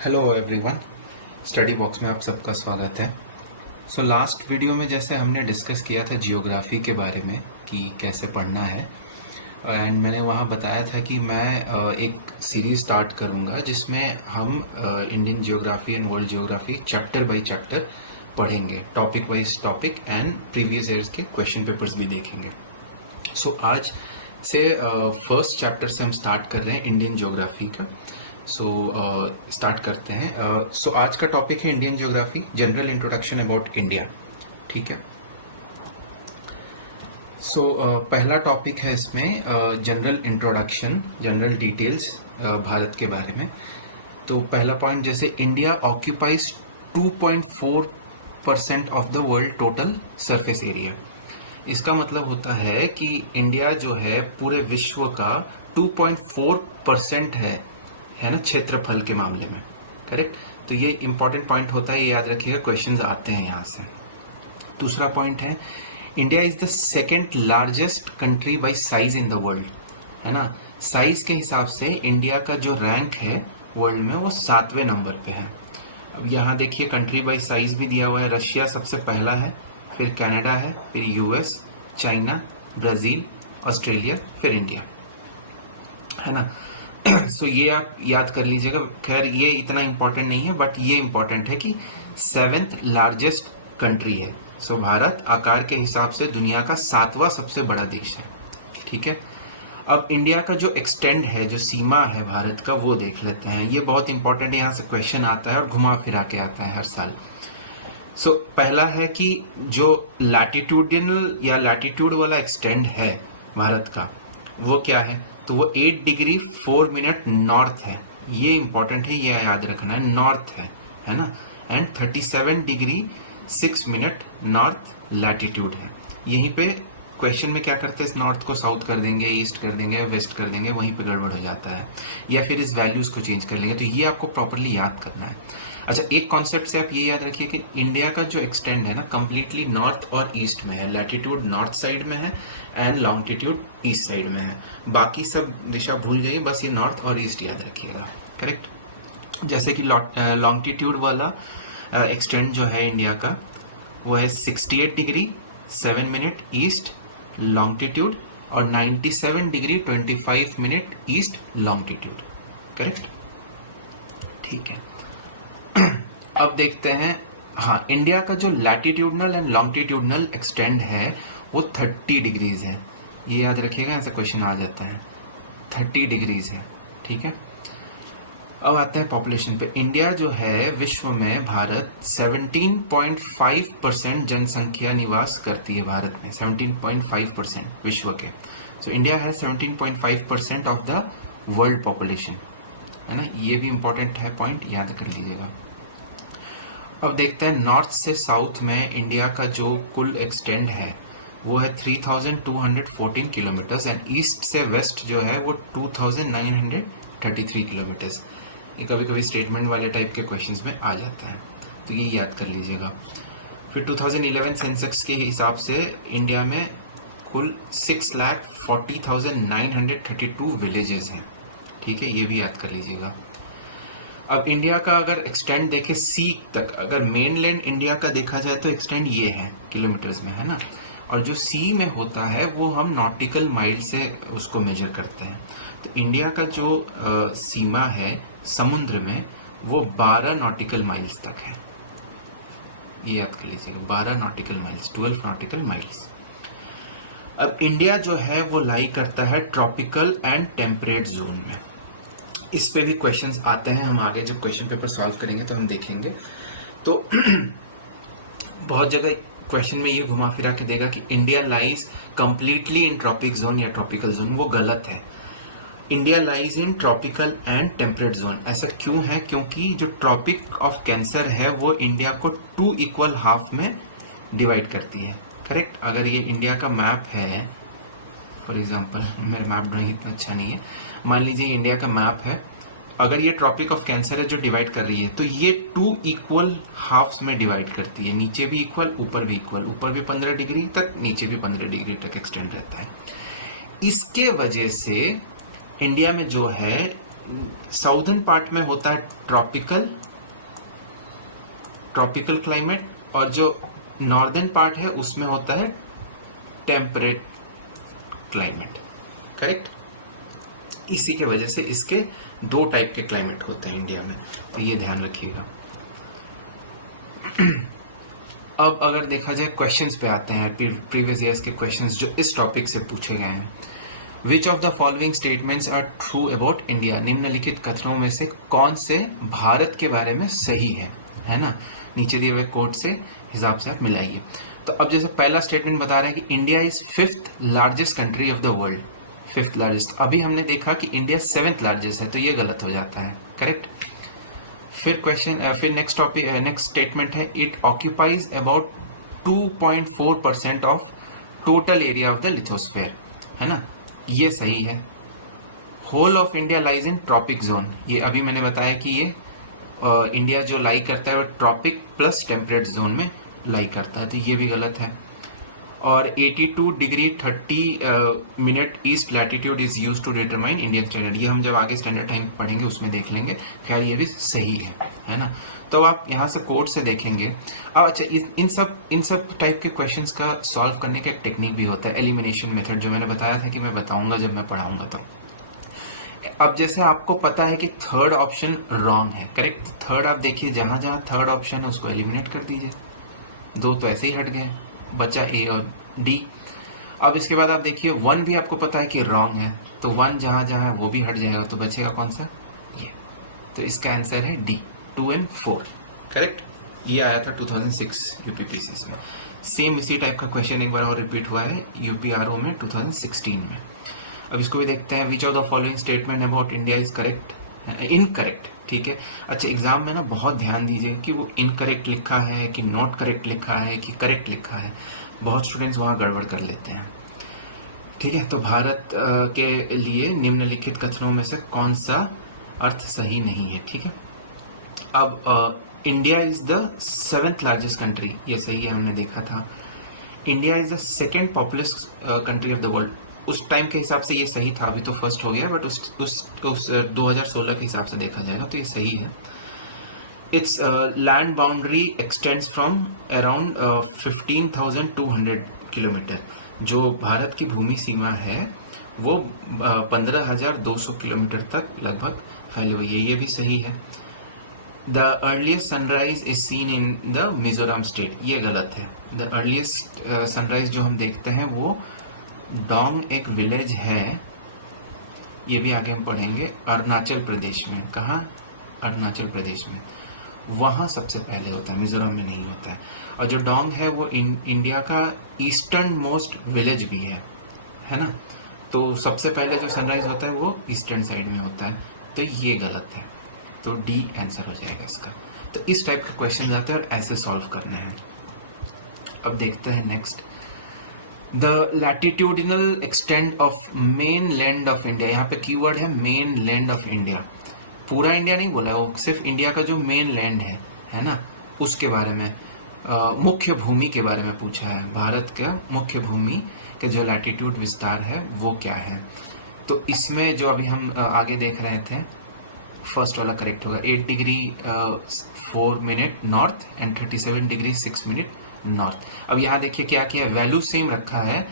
Hello everyone, study box में आप सबका स्वागत है। सो लास्ट वीडियो में जैसे हमने डिस्कस किया था जियोग्राफी के बारे में कि कैसे पढ़ना है, एंड मैंने वहाँ बताया था कि मैं एक सीरीज स्टार्ट करूँगा जिसमें हम Indian geography and world geography chapter by chapter पढ़ेंगे, topic wise topic, and previous years के क्वेश्चन पेपर्स भी देखेंगे। सो आज से फर्स्ट चैप्टर से हम स्टार्ट कर रहे हैं इंडियन जियोग्राफी का। स्टार्ट करते हैं। आज का टॉपिक है Indian geography, general introduction about India. ठीक है। पहला टॉपिक है इसमें general introduction, general details Bharat के बारे में। तो पहला पॉइंट, जैसे India occupies 2.4% of the world total surface area. इसका मतलब होता है कि इंडिया जो है पूरे विश्व का 2.4% है ना, क्षेत्रफल के मामले में। करेक्ट। तो ये इंपॉर्टेंट पॉइंट होता है, ये याद रखिएगा, क्वेश्चंस आते हैं यहाँ से। दूसरा पॉइंट है, India is the second largest country bye size in the world, है ना। साइज के हिसाब से इंडिया का जो रैंक है वर्ल्ड में वो 7वें नंबर पे है। अब यहाँ देखिए कंट्री बाय साइज भी दिया हुआ है। रशिया सबसे पहला है, फिर कनाडा है, फिर यूएस, चाइना, ब्राजील, ऑस्ट्रेलिया, फिर इंडिया, है ना। ये आप याद कर लीजिएगा। खैर ये इतना इम्पोर्टेंट नहीं है, बट ये इम्पोर्टेंट है कि 7th लार्जेस्ट कंट्री है। भारत आकार के हिसाब से दुनिया का 7वां सबसे बड़ा देश है। ठीक है। अब इंडिया का जो एक्सटेंड है, जो सीमा है भारत का, वो देख लेते हैं। ये बहुत इंपॉर्टेंट है, यहाँ से क्वेश्चन आता है और घुमा फिरा के आता है हर साल। पहला है कि जो लैटिट्यूडिनल या लैटिट्यूड वाला एक्सटेंड है भारत का, वो क्या है? तो वो 8 डिग्री 4 मिनट नॉर्थ है। ये इंपॉर्टेंट है, ये याद रखना है, नॉर्थ है ना। And 37 degree 6 minute north latitude है। यहीं पे क्वेश्चन में क्या करते हैं, इस नॉर्थ को साउथ कर देंगे, ईस्ट कर देंगे, वेस्ट कर देंगे, वहीं पे गड़बड़ हो जाता है, या फिर इस वैल्यूज को चेंज कर लेंगे। तो ये आपको प्रॉपरली याद करना है। अच्छा, एक कॉन्सेप्ट से आप ये याद रखिए कि इंडिया का जो एक्सटेंड है ना, कंप्लीटली नॉर्थ और ईस्ट में है। लैटिट्यूड नॉर्थ साइड में है एंड लॉन्गिट्यूड ईस्ट साइड में है। बाकी सब दिशा भूल जाइए, बस ये नॉर्थ और ईस्ट याद रखिएगा। करेक्ट। जैसे कि लॉन्गिट्यूड वाला एक्सटेंड जो है इंडिया का, वो है 68 डिग्री 7 मिनट ईस्ट लॉन्गिट्यूड और 97 degree 25 minute east longitude. Correct. ठीक है। अब देखते हैं, हाँ, इंडिया का जो लैटिट्यूडनल एंड लॉन्गिट्यूडनल एक्सटेंड है वो 30 डिग्रीज है। ये याद रखिएगा, ऐसा क्वेश्चन आ जाता है। 30 डिग्रीज है। ठीक है। अब आते हैं पॉपुलेशन पे। इंडिया जो है विश्व में, भारत 17.5% जनसंख्या निवास करती है भारत में। 17.5% विश्व के। इंडिया है 17.5% ऑफ द वर्ल्ड पॉपुलेशन, है ना। ये भी इंपॉर्टेंट है, पॉइंट याद कर लीजिएगा। अब देखते हैं नॉर्थ से साउथ में इंडिया का जो कुल एक्सटेंड है वो है 3214 किलोमीटर्स, एंड ईस्ट से वेस्ट जो है वो 2933 किलोमीटर्स। ये कभी कभी स्टेटमेंट वाले टाइप के क्वेश्चंस में आ जाता है, तो ये याद कर लीजिएगा। फिर 2011 सेंसस के हिसाब से इंडिया में कुल 6,40,932 विलेजेस हैं। ठीक है, ये भी याद कर लीजिएगा। अब इंडिया का अगर एक्सटेंड देखें सी तक, अगर मेनलैंड इंडिया का देखा जाए तो एक्सटेंड ये है किलोमीटर्स में, है ना। और जो सी में होता है वो हम नॉटिकल माइल से उसको मेजर करते हैं। तो इंडिया का जो सीमा है समुद्र में वो 12 नॉटिकल माइल्स तक है। ये याद कर लीजिएगा, 12 नॉटिकल माइल्स, 12 नॉटिकल माइल्स। अब इंडिया जो है वो लाई करता है ट्रॉपिकल एंड टेम्परेट जोन में। इस पे भी क्वेश्चंस आते हैं, हम आगे जब क्वेश्चन पेपर सॉल्व करेंगे तो हम देखेंगे। तो बहुत जगह क्वेश्चन में ये घुमा फिरा के देगा कि India lies completely in tropic zone या ट्रॉपिकल जोन। वो गलत है। India lies in tropical and temperate zone. ऐसा क्यों है? क्योंकि जो ट्रॉपिक ऑफ कैंसर है वो इंडिया को 2 इक्वल हाफ में डिवाइड करती है। करेक्ट। अगर ये इंडिया का मैप है, फॉर एग्जाम्पल, मेरा मैप ड्राइंग इतना अच्छा नहीं है, मान लीजिए इंडिया का मैप है, अगर ये ट्रॉपिक ऑफ कैंसर है जो डिवाइड कर रही है, तो ये 2 इक्वल हाफ्स में डिवाइड करती है। नीचे भी इक्वल, ऊपर भी इक्वल, ऊपर भी 15 डिग्री तक, नीचे भी 15 डिग्री तक एक्सटेंड रहता है। इसके वजह से इंडिया में जो है साउदर्न पार्ट में होता है ट्रॉपिकल क्लाइमेट, और जो नॉर्दर्न पार्ट है उसमें होता है टेम्परेट क्लाइमेट, करेक्ट। इसी के वजह से इसके 2 टाइप के क्लाइमेट होते हैं इंडिया में, तो ये ध्यान रखिएगा। अब अगर देखा जाए क्वेश्चंस पे आते हैं, प्रीवियस ईयर्स के क्वेश्चंस जो इस टॉपिक से पूछे गए हैं। Which of the following statements are true about India, निम्नलिखित कथनों में से कौन से भारत के बारे में सही है ना। नीचे दिए हुए कोड से हिसाब से आप मिलाइए। तो अब जैसे पहला स्टेटमेंट बता रहा है कि India is 5th largest country of the world, 5th largest. अभी हमने देखा कि इंडिया 7th लार्जेस्ट है, तो ये गलत हो जाता है, करेक्ट। फिर नेक्स्ट टॉपिक, नेक्स्ट स्टेटमेंट है it occupies about 2.4% of total area of the lithosphere, है ना, ये सही है। Whole of India lies in tropic zone, ये अभी मैंने बताया कि ये इंडिया जो लाई करता है वो ट्रॉपिक प्लस टेम्परेट जोन में लाई करता है, तो ये भी गलत है। और 82 degree 30 minute east latitude is use to determine Indian standard, ये हम जब आगे स्टैंडर्ड टाइम पढ़ेंगे उसमें देख लेंगे। खैर ये भी सही है ना। तो आप यहाँ से कोड से देखेंगे। अब अच्छा, इन सब टाइप के क्वेश्चंस का सॉल्व करने का एक टेक्निक भी होता है, एलिमिनेशन मेथड, जो मैंने बताया था कि मैं बताऊंगा जब मैं पढ़ाऊंगा। तो अब जैसे आपको पता है कि थर्ड ऑप्शन रॉन्ग है, करेक्ट। थर्ड आप देखिए, जहां जहां थर्ड ऑप्शन है उसको एलिमिनेट कर दीजिए, 2 तो ऐसे ही हट गए, बचा ए और डी। अब इसके बाद आप देखिए 1 भी आपको पता है कि रॉन्ग है, तो 1 जहां जहां है वो भी हट जाएगा, तो बचेगा कौन सा, ये। तो इसका आंसर है डी, 2 and 4, करेक्ट। ये आया था 2006 यूपीपीसीएस में। सेम इसी टाइप का क्वेश्चन एक बार और रिपीट हुआ है यूपीआरओ में 2016 में। अब इसको भी देखते हैं। Which of the following statement about India is correct, incorrect, ठीक है। अच्छा, एग्जाम में ना बहुत ध्यान दीजिए कि वो इनकरेक्ट लिखा है कि नॉट करेक्ट लिखा है कि करेक्ट लिखा है, बहुत स्टूडेंट्स वहाँ गड़बड़ कर लेते हैं, ठीक है। तो भारत के लिए निम्नलिखित कथनों में से कौन सा अर्थ सही नहीं है, ठीक है। अब India is the 7th largest country, ये सही है, हमने देखा था। India is the 2nd populace country of the world, उस टाइम के हिसाब से ये सही था, अभी तो फर्स्ट हो गया, बट उस 2016 के हिसाब से देखा जाएगा तो ये सही है। It's land boundary extends from around 15,200 kilometre, जो भारत की भूमि सीमा है वो 15,200 किलोमीटर तक लगभग फैली हुई है, ये भी सही है। The earliest sunrise is seen in the Mizoram state, ये गलत है। द अर्लीस्ट सनराइज जो हम देखते हैं वो डोंग एक विलेज है, ये भी आगे हम पढ़ेंगे, अरुणाचल प्रदेश में। कहाँ? अरुणाचल प्रदेश में, वहाँ सबसे पहले होता है, मिजोरम में नहीं होता है। और जो डोंग है वो इंडिया का ईस्टर्न मोस्ट विलेज भी है ना। तो सबसे पहले जो सनराइज होता है वो ईस्टर्न साइड में होता है, तो ये गलत है, तो डी आंसर हो जाएगा इसका। तो इस टाइप के क्वेश्चन आते हैं और ऐसे सॉल्व करने हैं। अब देखते हैं next, the latitudinal extent of mainland of India, यहाँ पे कीवर्ड है मेन लैंड ऑफ इंडिया, पूरा इंडिया नहीं बोला है, वो सिर्फ इंडिया का जो मेन लैंड है ना, उसके बारे में, मुख्य भूमि के बारे में पूछा है। भारत का मुख्य भूमि के जो लैटिट्यूड विस्तार है वो क्या है। तो इसमें जो अभी हम आगे देख रहे थे, फर्स्ट वाला करेक्ट होगा, 8 degree 4 minute north and 37 degree 6 minute north. अब यहाँ देखिए क्या किया, वैल्यू सेम रखा है,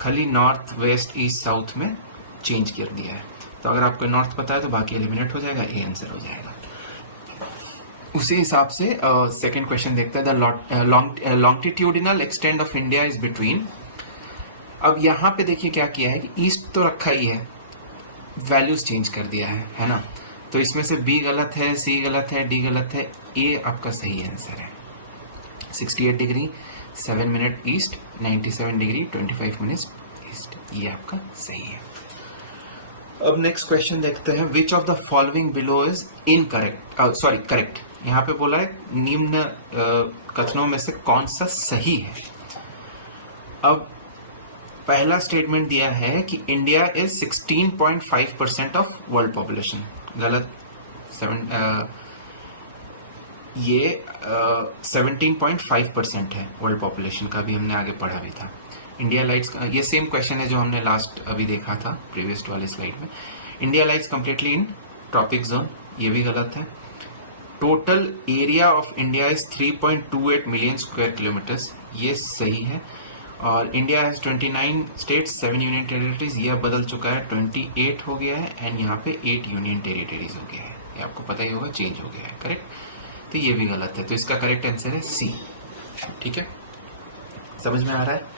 खाली नॉर्थ वेस्ट ईस्ट साउथ में चेंज कर दिया है। तो अगर आपको नॉर्थ पता है तो बाकी एलिमिनेट हो जाएगा, ए आंसर हो जाएगा। उसी हिसाब से सेकंड क्वेश्चन देखते हैं, the longitudinal extent of India is between. अब यहाँ पे देखिए क्या किया है कि ईस्ट तो रखा ही है, वैल्यूज चेंज कर दिया है ना। तो इसमें से बी गलत है, सी गलत है, डी गलत है, ए आपका सही आंसर है। 68 degree 7 minute east, 97 degree 25 minute east, ये आपका सही है। अब नेक्स्ट क्वेश्चन देखते हैं, which of the following below is incorrect, sorry correct. यहाँ पे बोला है निम्न कथनों में से कौन सा सही है। अब पहला स्टेटमेंट दिया है कि India is 16.5% of world population, गलत। ये 17.5% है वर्ल्ड पॉपुलेशन का, भी हमने आगे पढ़ा भी था। इंडिया लाइट्स, ये सेम क्वेश्चन है जो हमने लास्ट अभी देखा था प्रीवियस वाले स्लाइड में। India lies completely in tropic zone, ये भी गलत है। Total area of India is 3.28 million square kilometers, ये सही है। और India has 29 states, 7 union territories, ये अब बदल चुका है, 28 हो गया है, एंड यहाँ पे 8 यूनियन टेरिटरीज हो गया है, ये आपको पता ही होगा, चेंज हो गया है, करेक्ट। तो ये भी गलत है, तो इसका करेक्ट आंसर है सी। ठीक है, समझ में आ रहा है।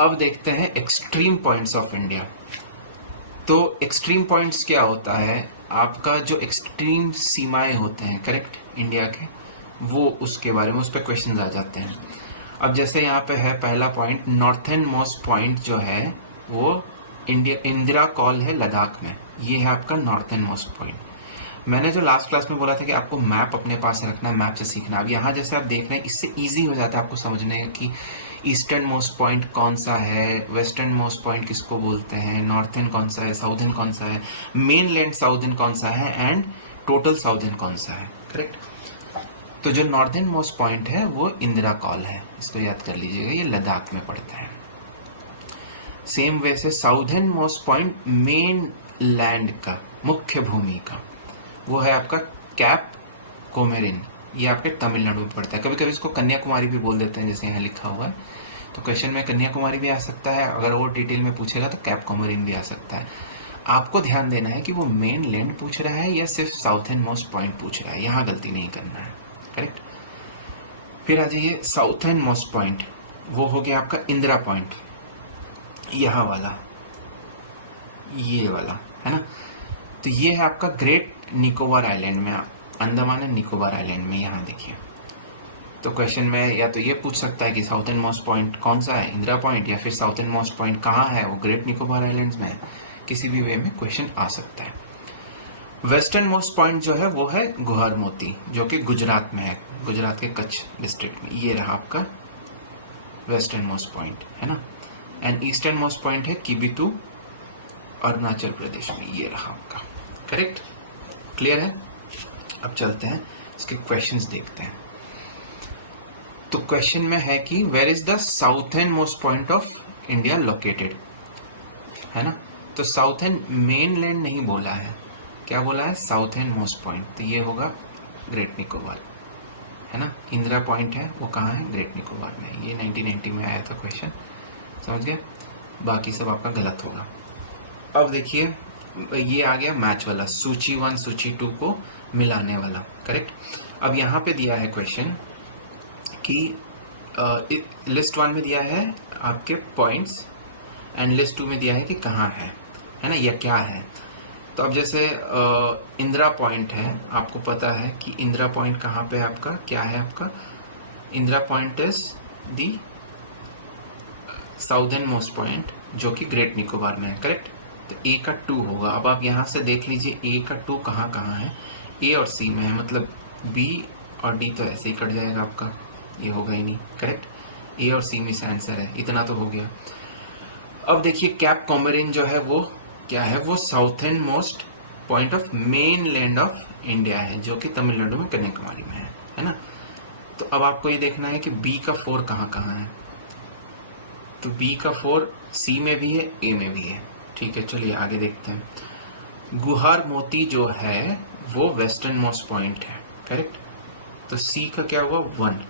अब देखते हैं एक्सट्रीम पॉइंट्स ऑफ इंडिया। तो एक्सट्रीम पॉइंट्स क्या होता है, आपका जो एक्सट्रीम सीमाएं होते हैं, करेक्ट, इंडिया के, वो उसके बारे में उस पर क्वेश्चन आ जाते हैं। अब जैसे यहाँ पे है पहला पॉइंट, नॉर्थन मोस्ट पॉइंट जो है वो इंदिरा कॉल है लद्दाख में, ये है आपका नॉर्थन मोस्ट पॉइंट। मैंने जो लास्ट क्लास में बोला था कि आपको मैप अपने पास रखना है, मैप से सीखना। अब यहाँ जैसे आप देख रहे हैं, इससे इजी हो जाता है आपको समझने कि ईस्टर्न मोस्ट पॉइंट कौन सा है, वेस्टर्न मोस्ट पॉइंट किसको बोलते हैं, नॉर्थन कौन सा है, साउथर्न कौन सा है, मेन लैंड साउथर्न कौन सा है, एंड टोटल साउथर्न कौन सा है, करेक्ट। तो जो नॉर्दर्न मोस्ट पॉइंट है वो इंदिरा कॉल है, इसको याद कर लीजिएगा, ये लद्दाख में पड़ता है। सेम वे से southern most point main land का, मुख्य भूमि का, वो है आपका कैप कोमेरिन, ये आपके तमिलनाडु में पड़ता है। कभी कभी इसको कन्याकुमारी भी बोल देते हैं, जैसे यहाँ लिखा हुआ है, तो क्वेश्चन में कन्याकुमारी भी आ सकता है, अगर और डिटेल में पूछेगा तो कैप कोमेरिन भी आ सकता है। आपको ध्यान देना है कि वो मेन लैंड पूछ रहा है या सिर्फ साउथर्न मोस्ट पॉइंट पूछ रहा है, यहाँ गलती नहीं करना है, करेक्ट। फिर आ जाइए साउथर्न मोस्ट पॉइंट, वो हो गया आपका इंदिरा पॉइंट, यहाँ वाला, ये वाला है ना। तो ये है आपका ग्रेट निकोबार आइलैंड में, अंडमान एंड निकोबार आइलैंड में, यहाँ देखिए। तो क्वेश्चन में या तो ये पूछ सकता है कि साउथर्न मोस्ट पॉइंट कौन सा है, इंदिरा पॉइंट, या फिर साउथर्न मोस्ट पॉइंट कहाँ है, वो ग्रेट निकोबार आइलैंड्स में है। किसी भी वे में क्वेश्चन आ सकता है। वेस्टर्न मोस्ट पॉइंट जो है वो है गुहार मोती, जो कि गुजरात में है, गुजरात के कच्छ डिस्ट्रिक्ट में, ये रहा आपका वेस्टर्न मोस्ट पॉइंट, है ना। एंड ईस्टर्न मोस्ट पॉइंट है किबिथु, अरुणाचल प्रदेश में, ये रहा आपका, करेक्ट। क्लियर है। अब चलते हैं इसके क्वेश्चंस देखते हैं। तो क्वेश्चन में है कि where is the southernmost point of India located, है ना। तो साउथर्न मेन लैंड नहीं बोला है, क्या बोला है, साउथर्न मोस्ट पॉइंट, तो ये होगा ग्रेट निकोबार, है ना। इंदिरा पॉइंट है वो कहाँ है, ग्रेट निकोबार में, ये 1990 में आया था क्वेश्चन, समझ गए। बाकी सब आपका गलत होगा। अब देखिए ये आ गया मैच वाला, सूची 1 सूची 2 को मिलाने वाला, करेक्ट। अब यहाँ पे दिया है क्वेश्चन कि लिस्ट 1 में दिया है आपके पॉइंट्स एंड लिस्ट 2 में दिया है कि कहाँ है ना, या क्या है। तो अब जैसे इंदिरा पॉइंट है, आपको पता है कि इंदिरा पॉइंट कहाँ पे है आपका, क्या है आपका, Indira point is the southern most point, जो कि ग्रेट निकोबार में है, करेक्ट। तो ए का 2 होगा। अब आप यहाँ से देख लीजिए ए का 2 कहाँ कहाँ है, ए और सी में है, मतलब बी और डी तो ऐसे ही कट जाएगा आपका, ये होगा ही नहीं, करेक्ट। ए और सी में से आंसर है, इतना तो हो गया। अब देखिए कैप कोमेरिन जो है वो क्या है, वो southern most point of mainland of India है, जो कि तमिलनाडु में कन्याकुमारी में है ना। तो अब आपको ये देखना है कि बी का 4 कहाँ कहाँ है। तो बी का 4 सी में भी है, ए में भी है, ठीक है। चलिए आगे देखते हैं। गुहार मोती जो है वो वेस्टर्न मोस्ट पॉइंट है, करेक्ट। तो सी का क्या हुआ, 1।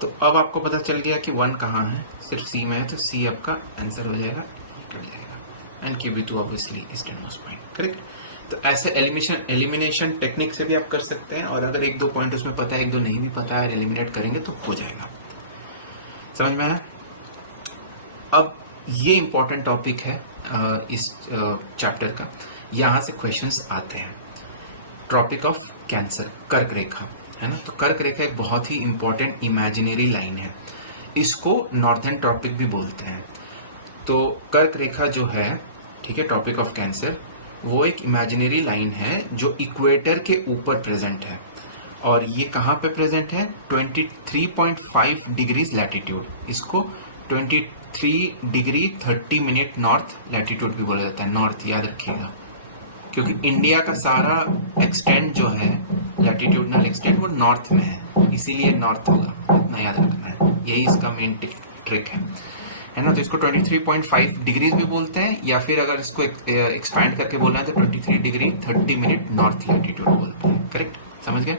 तो अब आपको पता चल गया कि 1 कहाँ है, सिर्फ सी में है, तो सी आपका आंसर हो जाएगा, कट जाएगा। And Kibithu obviously eastern most point, correct. तो ऐसे एलिमिनेशन टेक्निक से भी आप कर सकते हैं, और अगर 1-2 पॉइंट उसमें पता है, 1-2 नहीं भी पता है, एलिमिनेट करेंगे तो हो जाएगा। समझ में आया। अब ये इंपॉर्टेंट टॉपिक है इस चैप्टर का, यहाँ से क्वेश्चंस आते हैं। ट्रॉपिक ऑफ कैंसर, कर्क रेखा, है ना। तो कर्क रेखा एक बहुत ही इंपॉर्टेंट इमेजिनरी लाइन है, इसको नॉर्थर्न ट्रॉपिक भी बोलते हैं। तो कर्क रेखा जो है, ठीक है, ट्रॉपिक ऑफ कैंसर, वो एक इमेजिनरी लाइन है जो इक्वेटर के ऊपर प्रेजेंट है। और ये कहाँ पे प्रेजेंट है, 23.5 डिग्रीज लैटिट्यूड, इसको 23 डिग्री 30 मिनट नॉर्थ लैटिट्यूड भी बोला जाता है, नॉर्थ याद रखिएगा, क्योंकि इंडिया का सारा एक्सटेंट जो है, लैटिट्यूडनल एक्सटेंट, वो नॉर्थ में है, इसीलिए नॉर्थ होगा, इतना याद रखना है, यही इसका मेन ट्रिक है है ना। तो इसको 23.5 डिग्रीज भी बोलते हैं, या फिर अगर इसको एक्सपैंड करके बोलना है तो 23 डिग्री 30 मिनट नॉर्थ लैटिट्यूड बोलते हैं। करेक्ट, समझ गए।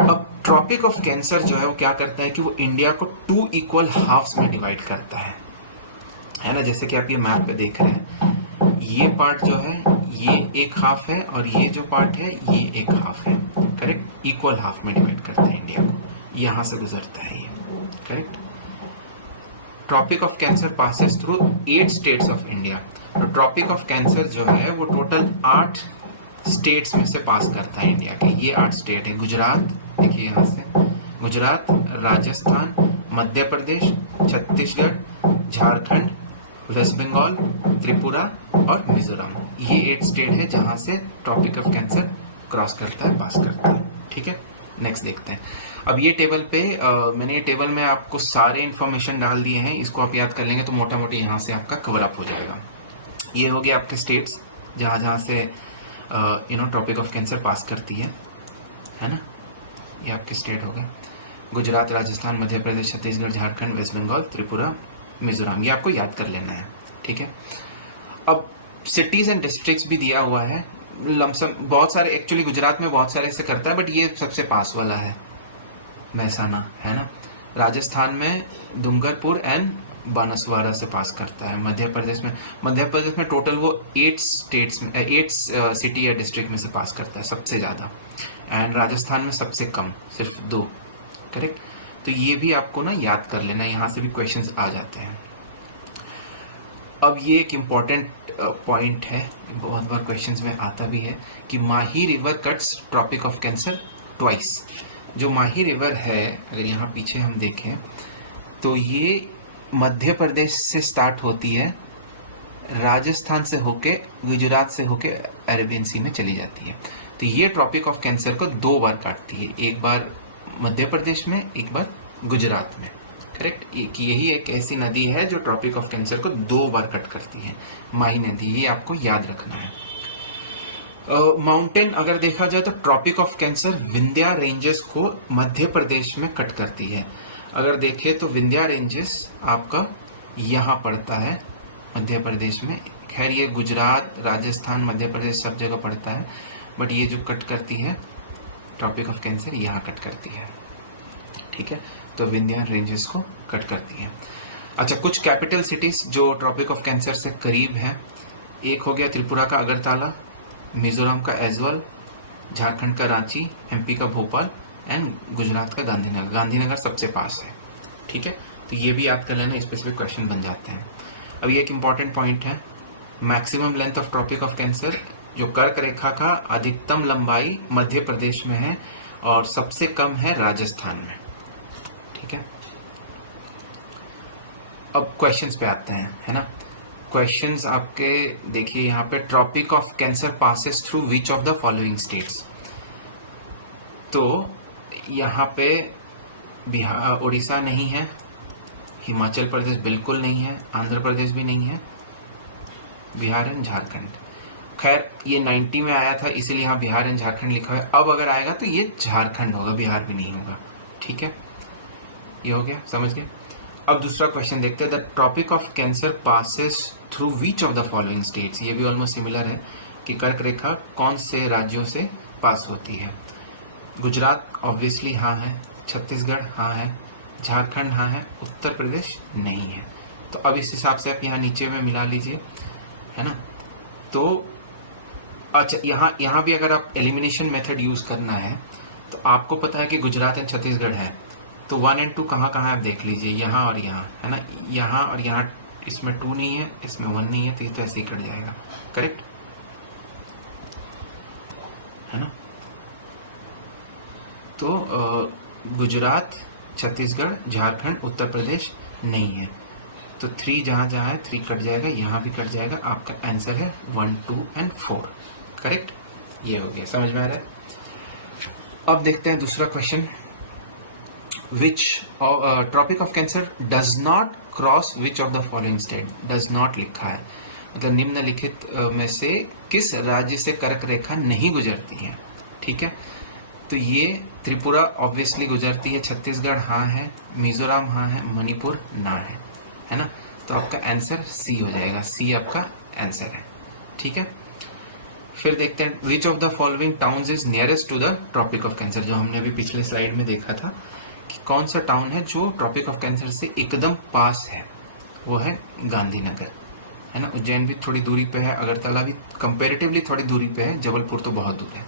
अब ट्रॉपिक ऑफ कैंसर जो है वो क्या करता है कि वो इंडिया को 2 इक्वल हाफ्स में डिवाइड करता है ना। जैसे कि आप ये मैप पे देख रहे हैं, ये पार्ट जो है ये एक हाफ है और ये जो पार्ट है ये एक हाफ है। करेक्ट, इक्वल हाफ में डिवाइड करते हैं इंडिया को, यहां से गुजरता है ये। Correct. Tropic of cancer passes through 8 states of India. तो ट्रॉपिक ऑफ कैंसर जो है वो टोटल 8 स्टेट्स में से पास करता है इंडिया के। ये 8 स्टेट है। गुजरात, देखिए यहाँ से, गुजरात, राजस्थान, मध्य प्रदेश, छत्तीसगढ़, झारखंड, वेस्ट बंगाल, त्रिपुरा और मिजोरम। ये 8 स्टेट है जहां से ट्रॉपिक ऑफ कैंसर क्रॉस करता है, पास करता है। ठीक है, नेक्स्ट देखते हैं। अब ये टेबल पे मैंने ये टेबल में आपको सारे इंफॉर्मेशन डाल दिए हैं, इसको आप याद कर लेंगे तो मोटा मोटी यहाँ से आपका कवर अप हो जाएगा। ये हो गया आपके स्टेट्स जहाँ जहाँ से ट्रॉपिक ऑफ कैंसर पास करती है ना। ये आपके स्टेट हो गए, गुजरात, राजस्थान, मध्य प्रदेश, छत्तीसगढ़, झारखंड, वेस्ट बंगाल, त्रिपुरा, मिजोरम। ये आपको याद कर लेना है। ठीक है। अब सिटीज एंड डिस्ट्रिक्ट्स भी दिया हुआ है लमसम, बहुत सारे एक्चुअली गुजरात में बहुत सारे ऐसे करता है, बट ये सबसे पास वाला है महसाना, है ना। राजस्थान में डूंगरपुर एंड बांसवाड़ा से पास करता है। मध्य प्रदेश में टोटल वो 8 स्टेट्स में 8 सिटी या डिस्ट्रिक्ट में से पास करता है सबसे ज़्यादा, एंड राजस्थान में सबसे कम, सिर्फ 2। करेक्ट। तो ये भी आपको ना याद कर लेना, यहाँ से भी क्वेश्चंस आ जाते हैं। अब ये एक इम्पॉर्टेंट पॉइंट है, बहुत बार क्वेश्चंस में आता भी है कि Mahi river cuts tropic of cancer twice. जो माही रिवर है, अगर यहाँ पीछे हम देखें तो ये मध्य प्रदेश से स्टार्ट होती है, राजस्थान से होके, गुजरात से होके अरेबियन सी में चली जाती है। तो ये ट्रॉपिक ऑफ कैंसर को 2 बार काटती है, एक बार मध्य प्रदेश में, एक बार गुजरात में। करेक्ट। यही एक ऐसी नदी है जो ट्रॉपिक ऑफ कैंसर को 2 बार कट करती है, माही नदी। ये आपको याद रखना है। माउंटेन अगर देखा जाए तो tropic of cancer Vindhya ranges को मध्य प्रदेश में कट करती है। अगर देखें तो विंध्या रेंजेस आपका यहाँ पड़ता है मध्य प्रदेश में। खैर ये गुजरात, राजस्थान, मध्य प्रदेश सब जगह पड़ता है, बट ये जो कट करती है ट्रॉपिक ऑफ कैंसर यहाँ कट करती है। ठीक है, तो विंध्या रेंजेस को कट करती है। अच्छा, कुछ कैपिटल सिटीज जो ट्रॉपिक ऑफ कैंसर से करीब है, एक हो गया त्रिपुरा का अगरतला, मिजोरम का ऐज्वाल, झारखंड का रांची, एमपी का भोपाल एंड गुजरात का गांधीनगर। गांधीनगर सबसे पास है। ठीक है, तो ये भी याद कर लेना, इस पे सिर्फ क्वेश्चन बन जाते हैं। अब ये एक इंपॉर्टेंट पॉइंट है, maximum length of tropic of cancer, जो कर्क रेखा का अधिकतम लंबाई मध्य प्रदेश में है और सबसे कम है राजस्थान में। ठीक है, अब क्वेश्चंस पे आते हैं, है ना। क्वेश्चंस आपके देखिए यहाँ पे, tropic of cancer passes through which of the following states. तो यहाँ पे बिहार, उड़ीसा नहीं है, हिमाचल प्रदेश बिल्कुल नहीं है, आंध्र प्रदेश भी नहीं है, बिहार एंड झारखंड। खैर ये 90 में आया था इसीलिए यहाँ बिहार एंड झारखंड लिखा है। अब अगर आएगा तो ये झारखंड होगा, बिहार भी नहीं होगा। ठीक है, ये हो गया, समझ गए। अब दूसरा क्वेश्चन देखते हैं, the tropic of cancer passes through which of the following states. ये भी ऑलमोस्ट सिमिलर है कि कर्क रेखा कौन से राज्यों से पास होती है। गुजरात ऑब्वियसली हाँ है, छत्तीसगढ़ हाँ है, झारखंड हाँ है, उत्तर प्रदेश नहीं है। तो अब इस हिसाब से आप यहाँ नीचे में मिला लीजिए, है ना। तो अच्छा, यहाँ भी अगर आप एलिमिनेशन मेथड यूज करना है तो आपको पता है कि गुजरात एंड छत्तीसगढ़ है, तो 1 और 2 कहाँ कहाँ आप देख लीजिए, यहाँ और यहाँ, है ना। यहाँ और यहाँ इसमें 2 नहीं है, इसमें 1 नहीं है, तो ये तो ऐसे ही कट जाएगा। करेक्ट, है ना। तो गुजरात, छत्तीसगढ़, झारखंड, उत्तर प्रदेश नहीं है, तो 3 जहाँ जहाँ है 3 कट जाएगा, यहाँ भी कट जाएगा। आपका आंसर है 1, 2 एंड 4। करेक्ट, ये हो गया, समझ में आ रहा है। अब देखते हैं दूसरा question, which tropic of cancer does not cross which of the following state. Does not लिखा है, मतलब निम्नलिखित में से किस राज्य से कर्क रेखा नहीं गुजरती है। ठीक है, तो ये त्रिपुरा ऑब्वियसली गुजरती है, छत्तीसगढ़ हाँ है, मिजोरम हाँ है, मणिपुर ना है। है ना। तो आपका आंसर सी हो जाएगा, सी आपका आंसर है, ठीक है। फिर देखते हैं which of the following towns is nearest to the tropic of cancer, जो हमने अभी पिछले स्लाइड में देखा था कि कौन सा टाउन है जो ट्रॉपिक ऑफ कैंसर से एकदम पास है, वो है गांधीनगर, है ना। उज्जैन भी थोड़ी दूरी पे है, अगरतला भी कंपेरेटिवली थोड़ी दूरी पे है, जबलपुर तो बहुत दूर है।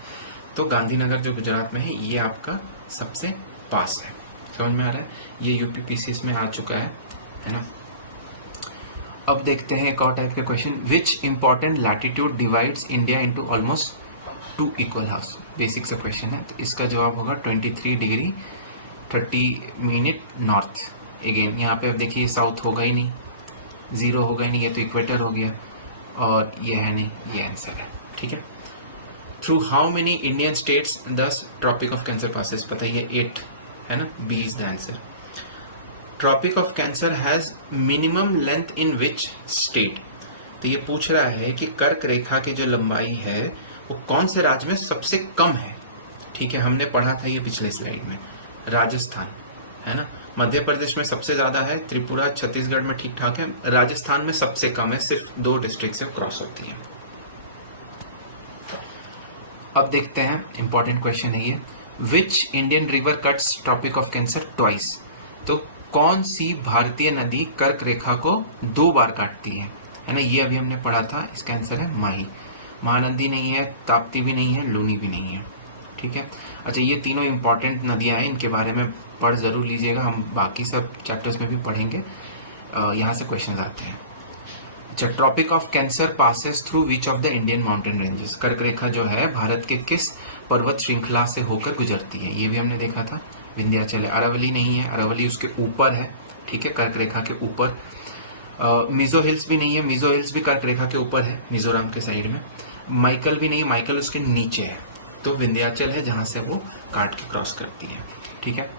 तो गांधीनगर जो गुजरात में है ये आपका सबसे पास है, समझ में आ रहा है। ये यूपी पीसीएस में आ चुका है ना। अब देखते हैं एक और टाइप के question, which important latitude divides India into almost 2 equal halves, basic सा क्वेश्चन है। तो इसका जवाब होगा 23 डिग्री 30 मिनट नॉर्थ। अगेन यहाँ पे अब देखिए साउथ होगा ही नहीं, 0 होगा ही नहीं, ये तो इक्वेटर हो गया और ये है नहीं, ये आंसर है, ठीक है। Through how many Indian states the tropic of cancer passes, पता ही है 8 है ना, B is the answer. Tropic of cancer has minimum length in which state, तो ये पूछ रहा है कि कर्क रेखा की जो लंबाई है वो कौन से राज्य में सबसे कम है, ठीक है। हमने पढ़ा था ये पिछले स्लाइड में, राजस्थान है ना, मध्य प्रदेश में सबसे ज्यादा है, त्रिपुरा छत्तीसगढ़ में ठीक ठाक है, राजस्थान में सबसे कम है, सिर्फ 2 डिस्ट्रिक्ट से क्रॉस होती है। अब देखते हैं इंपॉर्टेंट क्वेश्चन है ये, which Indian river cuts tropic of cancer twice, तो कौन सी भारतीय नदी कर्क रेखा को 2 बार काटती है ना। ये अभी हमने पढ़ा था, इसका आंसर है माही। महानदी नहीं है, ताप्ती भी नहीं है, लूनी भी नहीं है, ठीक है। अच्छा ये तीनों इंपॉर्टेंट नदियां हैं, इनके बारे में पढ़ जरूर लीजिएगा, हम बाकी सब चैप्टर्स में भी पढ़ेंगे। यहाँ से क्वेश्चन आते हैं। अच्छा, tropic of cancer passes through which of the Indian mountain ranges, कर्क रेखा जो है भारत के किस पर्वत श्रृंखला से होकर गुजरती है, ये भी हमने देखा था, विंध्याचल है। अरावली नहीं है, अरावली उसके ऊपर है, ठीक है, कर्क रेखा के ऊपर। मिजो हिल्स भी नहीं है, मिजो हिल्स भी कर्क रेखा के ऊपर है, मिजोरम के साइड में। माइकल भी नहीं, माइकल उसके नीचे है, तो विंध्याचल है जहां से वो काट के क्रॉस करती है, ठीक है।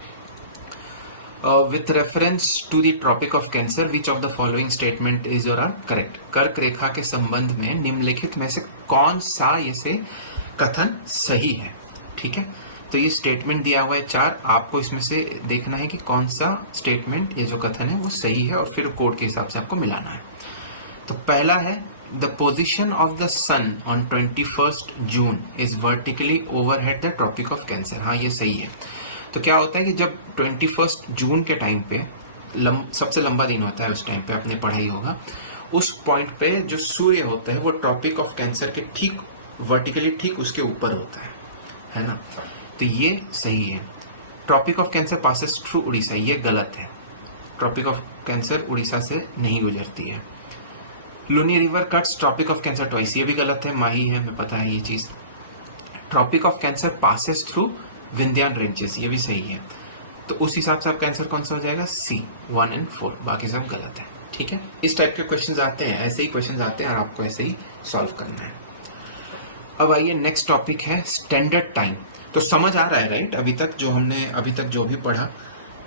With reference to the tropic of cancer which of the following statement is और आर करेक्ट, कर्क रेखा के संबंध में निम्नलिखित में से कौन सा ये से कथन सही है, ठीक है। तो ये स्टेटमेंट दिया हुआ है 4, आपको इसमें से देखना है कि कौन सा स्टेटमेंट, ये जो कथन है वो सही है, और फिर कोड के हिसाब से आपको मिलाना है। तो पहला है the position of the sun on 21 June is vertically overhead the tropic of cancer, हाँ ये सही है। तो क्या होता है कि जब 21 जून के टाइम पे सबसे लंबा दिन होता है, उस टाइम पे आपने पढ़ाई होगा, उस पॉइंट पे जो सूर्य होता है वो ट्रॉपिक ऑफ कैंसर के ठीक वर्टिकली ठीक उसके ऊपर होता है ना। तो ये सही है। Tropic of cancer passes through Orissa, ये गलत है, ट्रॉपिक ऑफ कैंसर उड़ीसा से नहीं गुजरती है। Luni river cuts tropic of cancer twice, ये भी गलत है, माही है, हमें पता है ये चीज। Tropic of cancer passes through Vindhyan ranges, ये भी सही है। तो उस हिसाब से आपका आंसर कौन सा हो जाएगा, सी 1 और 4, बाकी सब गलत है, ठीक है। इस टाइप के क्वेश्चंस आते हैं, ऐसे ही क्वेश्चंस आते हैं और आपको ऐसे ही सॉल्व करना है। अब आइए नेक्स्ट टॉपिक है स्टैंडर्ड टाइम। तो समझ आ रहा है राइट, अभी तक जो हमने अभी तक जो भी पढ़ा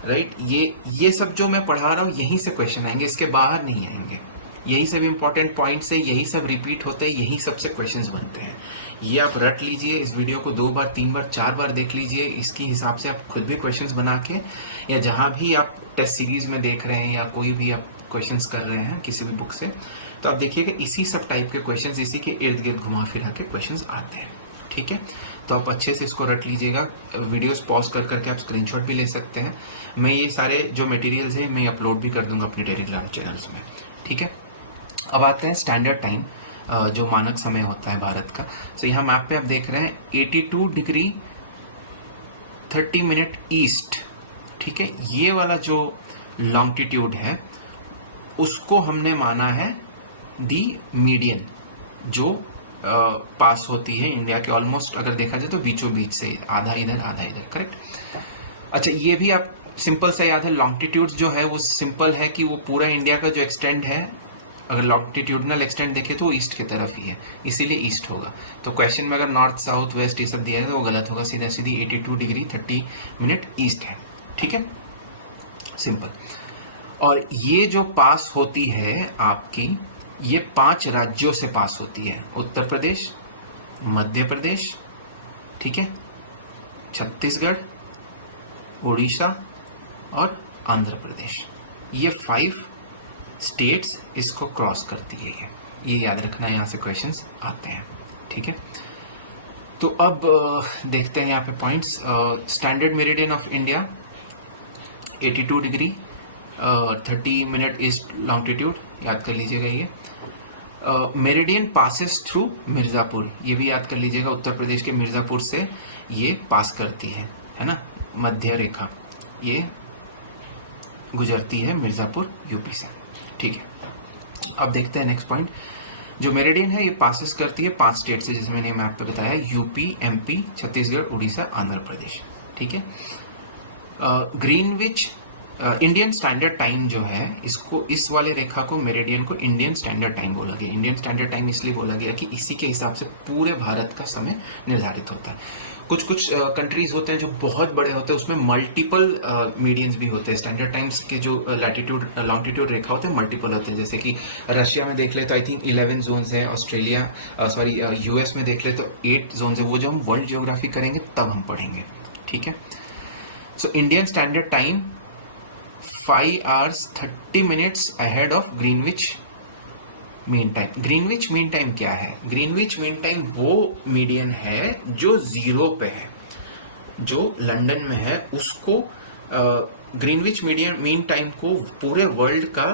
राइट, ये सब जो मैं पढ़ा रहा हूँ यहीं से क्वेश्चन आएंगे, इसके बाहर नहीं आएंगे। यही सब इंपॉर्टेंट पॉइंट्स है, यही सब रिपीट होते हैं, यही सबसे क्वेश्चंस बनते हैं। ये आप रट लीजिए, इस वीडियो को 2 बार 3 बार 4 बार देख लीजिए, इसके हिसाब से आप खुद भी क्वेश्चंस बना के, या जहां भी आप टेस्ट सीरीज में देख रहे हैं या कोई भी आप क्वेश्चंस कर रहे हैं किसी भी बुक से, तो आप देखिएगा इसी सब टाइप के क्वेश्चंस, इसी के इर्द गिर्द घुमा फिरा के क्वेश्चंस आते हैं, ठीक है। तो आप अच्छे से इसको रट लीजिएगा, वीडियोस पॉज कर करके आप स्क्रीनशॉट भी ले सकते हैं। मैं ये सारे जो मटेरियल्स हैं मैं अपलोड भी कर दूंगा अपने टेलीग्राम चैनल्स में, ठीक है। अब आते हैं स्टैंडर्ड टाइम, जो मानक समय होता है भारत का। तो यहाँ मैप पे आप देख रहे हैं 82 डिग्री 30 मिनट ईस्ट, ठीक है। ये वाला जो लॉन्गिट्यूड है उसको हमने माना है दी मीडियन, जो पास होती है इंडिया के ऑलमोस्ट, अगर देखा जाए तो बीचों बीच से, आधा इधर आधा इधर, करेक्ट। अच्छा ये भी आप सिंपल सा याद है, लॉन्गिट्यूड जो है वो सिंपल है कि वो पूरा इंडिया का जो एक्सटेंड है, अगर लॉन्गिट्यूडनल एक्सटेंड देखे तो वो ईस्ट की तरफ ही है, इसीलिए ईस्ट होगा। तो क्वेश्चन में अगर नॉर्थ साउथ वेस्ट ये सब दिया है तो वो गलत होगा, सीधा सीधी 82 डिग्री 30 मिनट ईस्ट है, ठीक है, सिंपल। और ये जो पास होती है आपकी, ये 5 राज्यों से पास होती है, उत्तर प्रदेश, मध्य प्रदेश, ठीक है, छत्तीसगढ़, उड़ीसा और आंध्र प्रदेश। ये 5 स्टेट्स इसको क्रॉस करती है। ये याद रखना, यहाँ से क्वेश्चंस आते हैं, ठीक है। तो अब देखते हैं यहाँ पे points. Standard meridian of India 82 degree 30 minute east longitude, याद कर लीजिएगा ये। मेरिडियन पासेस थ्रू मिर्ज़ापुर, ये भी याद कर लीजिएगा, उत्तर प्रदेश के मिर्ज़ापुर से ये पास करती है ना, मध्य रेखा ये गुजरती है मिर्ज़ापुर यूपी से, ठीक है। अब देखते हैं नेक्स्ट पॉइंट। जो मेरिडियन है ये पासेस करती है 5 स्टेट से, जिसमें मैंने मैप पे बताया, यूपी, एमपी, छत्तीसगढ़, उड़ीसा, आंध्र प्रदेश, ठीक है। ग्रीनविच इंडियन स्टैंडर्ड टाइम जो है, इसको, इस वाले रेखा को, मेरिडियन को इंडियन स्टैंडर्ड टाइम बोला गया। इंडियन स्टैंडर्ड टाइम इसलिए बोला गया कि इसी के हिसाब से पूरे भारत का समय निर्धारित होता है। कुछ कंट्रीज होते हैं जो बहुत बड़े होते हैं, उसमें मल्टीपल मीडियंस भी होते हैं। स्टैंडर्ड टाइम्स के जो लैटिट्यूड लॉन्गिट्यूड रेखा होते हैं मल्टीपल होते हैं, जैसे कि रशिया में देख ले तो आई थिंक 11 जोन्स है, ऑस्ट्रेलिया यूएस में देख ले तो 8 जोन्स है। वो जो हम वर्ल्ड जियोग्राफी करेंगे तब हम पढ़ेंगे, ठीक है। So Indian standard time 5 hours 30 minutes ahead of Greenwich mean time. Greenwich mean time क्या है? ग्रीनविच मीन टाइम वो मीडियन है जो 0 पे है, जो लंदन में है, उसको ग्रीनविच मीन टाइम को पूरे वर्ल्ड का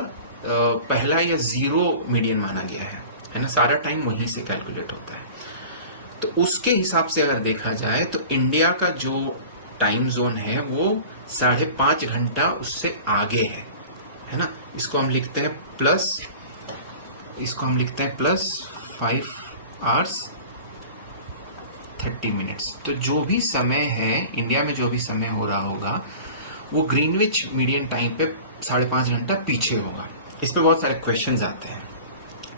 पहला या 0 मीडियन माना गया है ना। सारा टाइम वहीं से कैलकुलेट होता है। तो उसके हिसाब से अगर देखा जाए तो इंडिया का जो टाइम जोन है वो 5.5 घंटा उससे आगे है ना। इसको हम लिखते हैं प्लस 5 hours 30 minutes। तो जो भी समय है इंडिया में, जो भी समय हो रहा होगा वो ग्रीनविच मीडियन टाइम पे 5.5 घंटा पीछे होगा। इस पे बहुत सारे क्वेश्चंस आते हैं,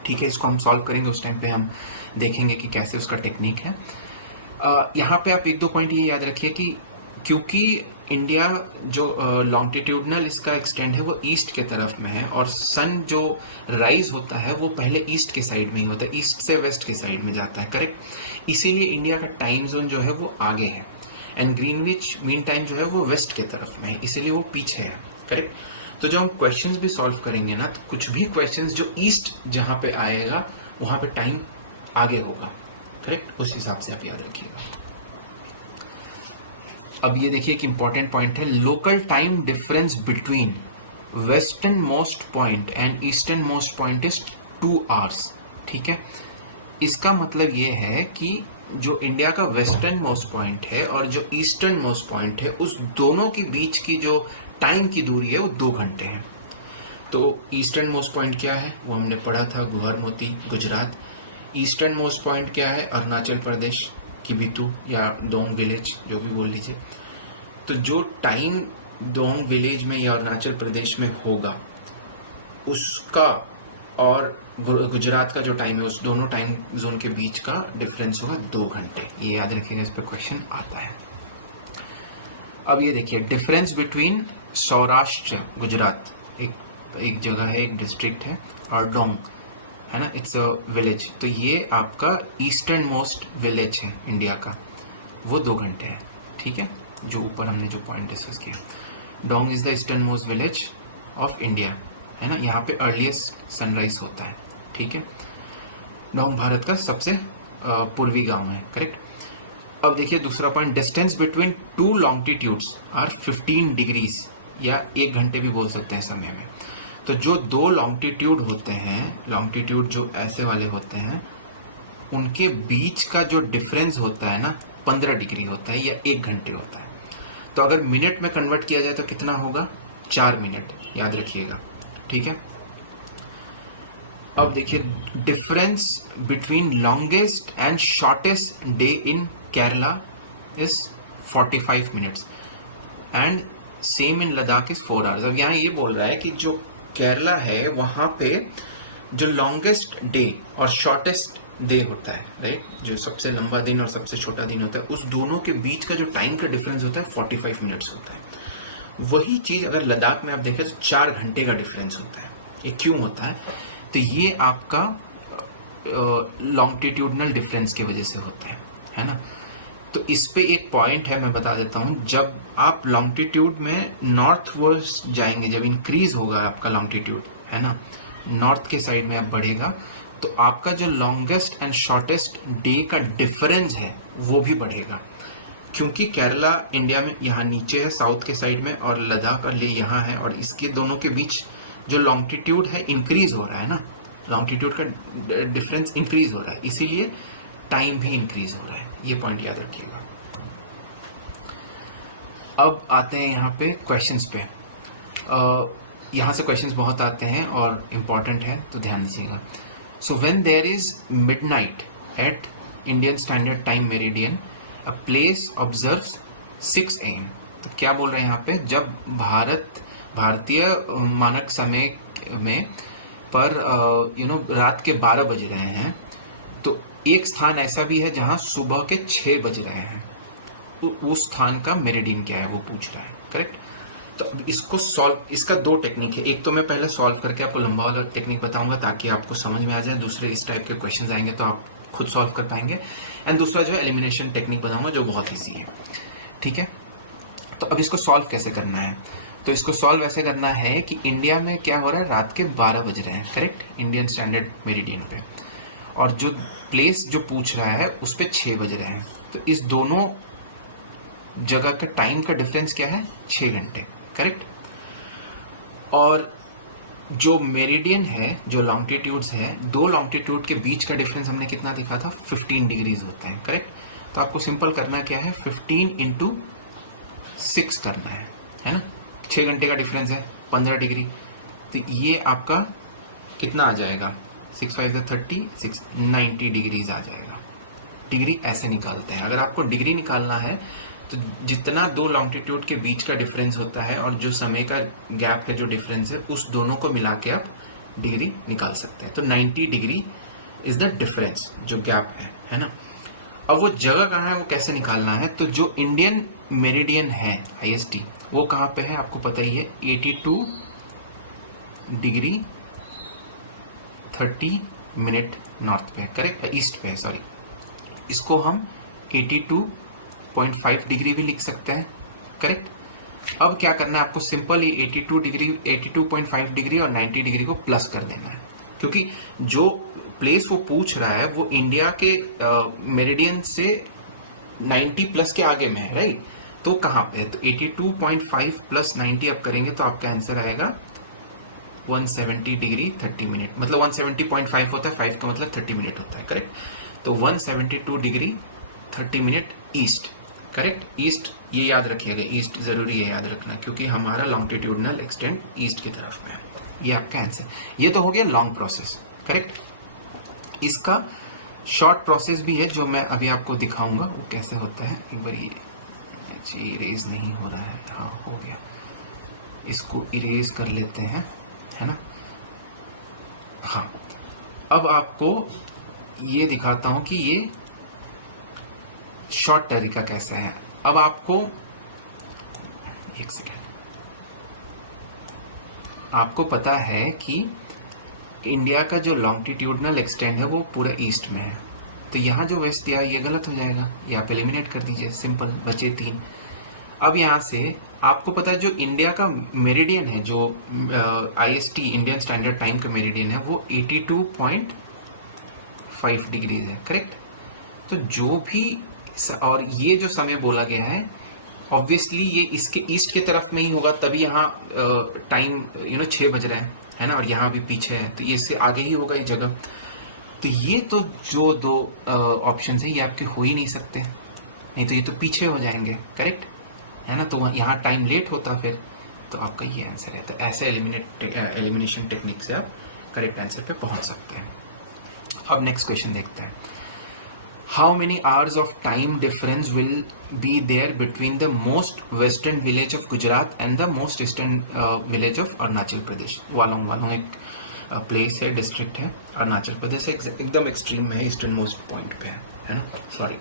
ठीक है। इसको हम सॉल्व करेंगे, उस टाइम पे हम देखेंगे कि कैसे उसका टेक्निक है। यहाँ पे आप 1-2 पॉइंट ये याद रखिए कि क्योंकि इंडिया जो लॉन्गिट्यूडनल इसका एक्सटेंड है वो ईस्ट के तरफ में है, और सन जो राइज होता है वो पहले ईस्ट के साइड में ही होता है, ईस्ट से वेस्ट के साइड में जाता है, करेक्ट। इसीलिए इंडिया का टाइम जोन जो है वो आगे है, एंड ग्रीनविच मीन टाइम जो है वो वेस्ट के तरफ में है, इसीलिए वो पीछे है, करेक्ट। तो जब हम क्वेश्चंस भी सॉल्व करेंगे ना, तो कुछ भी क्वेश्चंस जो ईस्ट जहां पे आएगा वहां पे टाइम आगे होगा, करेक्ट। उस हिसाब से आप याद रखिएगा। अब ये देखिए कि इंपॉर्टेंट पॉइंट है, local time difference between western most point and eastern most point is 2 hours, ठीक है। इसका मतलब ये है कि जो इंडिया का वेस्टर्न मोस्ट पॉइंट है और जो ईस्टर्न मोस्ट पॉइंट है, उस दोनों के बीच की जो टाइम की दूरी है वो 2 घंटे है। तो ईस्टर्न मोस्ट पॉइंट क्या है वो हमने पढ़ा था, गुहर मोती, गुजरात। ईस्टर्न मोस्ट पॉइंट क्या है? अरुणाचल प्रदेश की बितू या डोंग विलेज, जो भी बोल लीजिए। तो जो टाइम डोंग विलेज में या अरुणाचल प्रदेश में होगा उसका और गुजरात का जो टाइम है, उस दोनों टाइम जोन के बीच का डिफरेंस होगा 2 घंटे। ये याद रखिएगा, इस पर क्वेश्चन आता है। अब ये देखिए डिफरेंस बिटवीन सौराष्ट्र गुजरात, एक जगह है, एक डिस्ट्रिक्ट है, और डोंग है ना, इट्स अ विलेज। तो ये आपका ईस्टर्न मोस्ट विलेज है इंडिया का, वो 2 घंटे है, ठीक है। जो ऊपर हमने जो पॉइंट डिस्कस किया, Dong is the eastern most village of India, है ना। यहाँ पे अर्लीस्ट सनराइज होता है, ठीक है। डोंग भारत का सबसे पूर्वी गांव है, करेक्ट। अब देखिए दूसरा point, distance between 2 longitudes are 15 degrees, या 1 घंटे भी बोल सकते हैं समय में। तो जो 2 लॉन्गिट्यूड होते हैं, लॉन्गिट्यूड जो ऐसे वाले होते हैं, उनके बीच का जो डिफरेंस होता है ना 15 डिग्री होता है या 1 घंटे होता है। तो अगर मिनट में कन्वर्ट किया जाए तो कितना होगा? 4 मिनट, याद रखिएगा, ठीक है। अब देखिए difference between longest and shortest day in Kerala is 45 minutes and same in Ladakh is 4 hours। अब यहाँ ये बोल रहा है कि जो केरला है वहां पे जो लॉन्गेस्ट डे और शॉर्टेस्ट डे होता है, राइट, जो सबसे लंबा दिन और सबसे छोटा दिन होता है, उस दोनों के बीच का जो टाइम का डिफरेंस होता है 45 मिनट्स होता है। वही चीज अगर लद्दाख में आप देखें तो 4 घंटे का डिफरेंस होता है। ये क्यों होता है? तो ये आपका लॉन्गिट्यूडनल डिफरेंस की वजह से होता है ना। तो इस पे एक पॉइंट है, मैं बता देता हूँ। जब आप लॉन्गिट्यूड में नॉर्थ वर्ड जाएंगे, जब इंक्रीज होगा आपका लॉन्गिट्यूड, है ना, नॉर्थ के साइड में आप बढ़ेगा, तो आपका जो लॉन्गेस्ट एंड शॉर्टेस्ट डे का डिफरेंस है वो भी बढ़ेगा। क्योंकि केरला इंडिया में यहाँ नीचे है साउथ के साइड में, और लद्दाख और लेह यहाँ है, और इसके दोनों के बीच जो लॉन्गिट्यूड है इंक्रीज हो रहा है ना, लॉन्गिट्यूड का डिफरेंस इंक्रीज हो रहा है, इसीलिए टाइम भी इंक्रीज हो रहा है। ये पॉइंट याद रखिएगा। अब आते हैं यहाँ पे क्वेश्चंस पे। यहाँ से क्वेश्चंस बहुत आते हैं और इम्पॉर्टेंट है, तो ध्यान दीजिएगा। So when there is midnight at Indian standard time meridian, a place observes 6 AM। तो क्या बोल रहे हैं यहाँ पे, जब भारतीय मानक समय में पर रात के 12 बज रहे हैं, तो एक स्थान ऐसा भी है जहां सुबह के 6 बज रहे हैं, उस स्थान का मेरिडियन क्या है वो पूछ रहा है, करेक्ट। तो इसको सॉल्व, इसका 2 टेक्निक है। एक तो मैं पहले सॉल्व करके आपको लंबा वाला टेक्निक बताऊंगा ताकि आपको समझ में आ जाए, दूसरे इस टाइप के क्वेश्चंस आएंगे तो आप खुद सॉल्व कर पाएंगे, एंड दूसरा जो है एलिमिनेशन टेक्निक बताऊंगा जो बहुत ईजी है, ठीक है। तो अब इसको सॉल्व कैसे करना है, तो इसको सॉल्व ऐसे करना है कि इंडिया में क्या हो रहा है, रात के 12 बज रहे हैं, करेक्ट, इंडियन स्टैंडर्ड मेरिडियन पे, और जो प्लेस जो पूछ रहा है उस पे 6 बज रहे हैं। तो इस दोनों जगह का टाइम का डिफरेंस क्या है, 6 घंटे, करेक्ट। और जो मेरिडियन है, जो लॉन्गिट्यूड्स है, 2 लॉन्गिट्यूड के बीच का डिफरेंस हमने कितना देखा था, 15 डिग्रीज होता है, करेक्ट। तो आपको सिंपल करना क्या है, 15 × 6 करना है ना। 6 घंटे का डिफरेंस है, 15 डिग्री, तो ये आपका कितना आ जाएगा, 6 × 5 = 30, 90 डिग्रीज आ जाएगा। डिग्री ऐसे निकालते हैं। अगर आपको डिग्री निकालना है तो जितना 2 लॉन्गिट्यूड के बीच का डिफरेंस होता है और जो समय का गैप का जो डिफरेंस है, उस दोनों को मिला के आप डिग्री निकाल सकते हैं। तो 90 डिग्री इज द डिफरेंस, जो गैप है ना। अब वो जगह कहाँ है, वो कैसे निकालना है, तो जो इंडियन मेरिडियन है IST, वो कहाँ पे है आपको पता ही है, 82 डिग्री 30 मिनट नॉर्थ पे है, करेक्ट, ईस्ट पे है, सॉरी। इसको हम 82.5 डिग्री भी लिख सकते हैं, करेक्ट। अब क्या करना है आपको, सिंपल ये 82.5 डिग्री और 90 डिग्री को प्लस कर देना है, क्योंकि जो प्लेस वो पूछ रहा है वो इंडिया के मेरिडियन से 90 प्लस के आगे में है, राइट। तो कहाँ पे है, तो 82.5 + 90 अब करेंगे तो आपका आंसर आएगा 170 डिग्री 30 मिनट, मतलब 170.5 होता है, 5 का मतलब 30 मिनट होता है, करेक्ट। तो 172 degree 30 minute east, correct. East ये याद रखिएगा, ईस्ट जरूरी है याद रखना, क्योंकि हमारा लॉन्गिट्यूडनल एक्सटेंड ईस्ट की तरफ में है। ये आपका आंसर। ये तो हो गया लॉन्ग प्रोसेस, करेक्ट। इसका शॉर्ट प्रोसेस भी है जो मैं अभी आपको दिखाऊंगा वो कैसे होता है। एक बार ये इरेज नहीं हो रहा है, हाँ हो गया, इसको इरेज कर लेते हैं, है ना। हाँ, अब आपको ये दिखाता हूं कि ये शॉर्ट तरीका कैसा है। अब आपको एक सेकेंड, आपको पता है कि इंडिया का जो लॉन्गिट्यूडनल एक्सटेंड है वो पूरा ईस्ट में है, तो यहाँ जो वेस्ट दिया ये गलत हो जाएगा, ये आप एलिमिनेट कर दीजिए, सिंपल, बचे 3। अब यहाँ से आपको पता है जो इंडिया का मेरिडियन है, जो IST इंडियन स्टैंडर्ड टाइम का मेरिडियन है, वो 82.5 डिग्रीज है, करेक्ट। तो जो भी, और ये जो समय बोला गया है ऑब्वियसली ये इसके ईस्ट की तरफ में ही होगा, तभी यहाँ टाइम 6 बज रहे हैं, है ना, और यहाँ भी पीछे है, तो ये इससे आगे ही होगा ये जगह। तो ये तो जो 2 ऑप्शन है ये आपके हो ही नहीं सकते, नहीं तो ये तो पीछे हो जाएंगे, करेक्ट, है ना। तो यहाँ टाइम लेट होता फिर, तो आपका ये आंसर है। तो ऐसे एलिमिनेशन टेक्निक से आप करेक्ट आंसर पे पहुंच सकते हैं। अब नेक्स्ट क्वेश्चन देखते हैं। How many hours of time difference will be there between the most western village of Gujarat and the most eastern village of Arunachal Pradesh. Walong एक प्लेस है, डिस्ट्रिक्ट है, अरुणाचल प्रदेश एकदम एक्सट्रीम में है, ईस्टर्न मोस्ट पॉइंट पे है ना, सॉरी।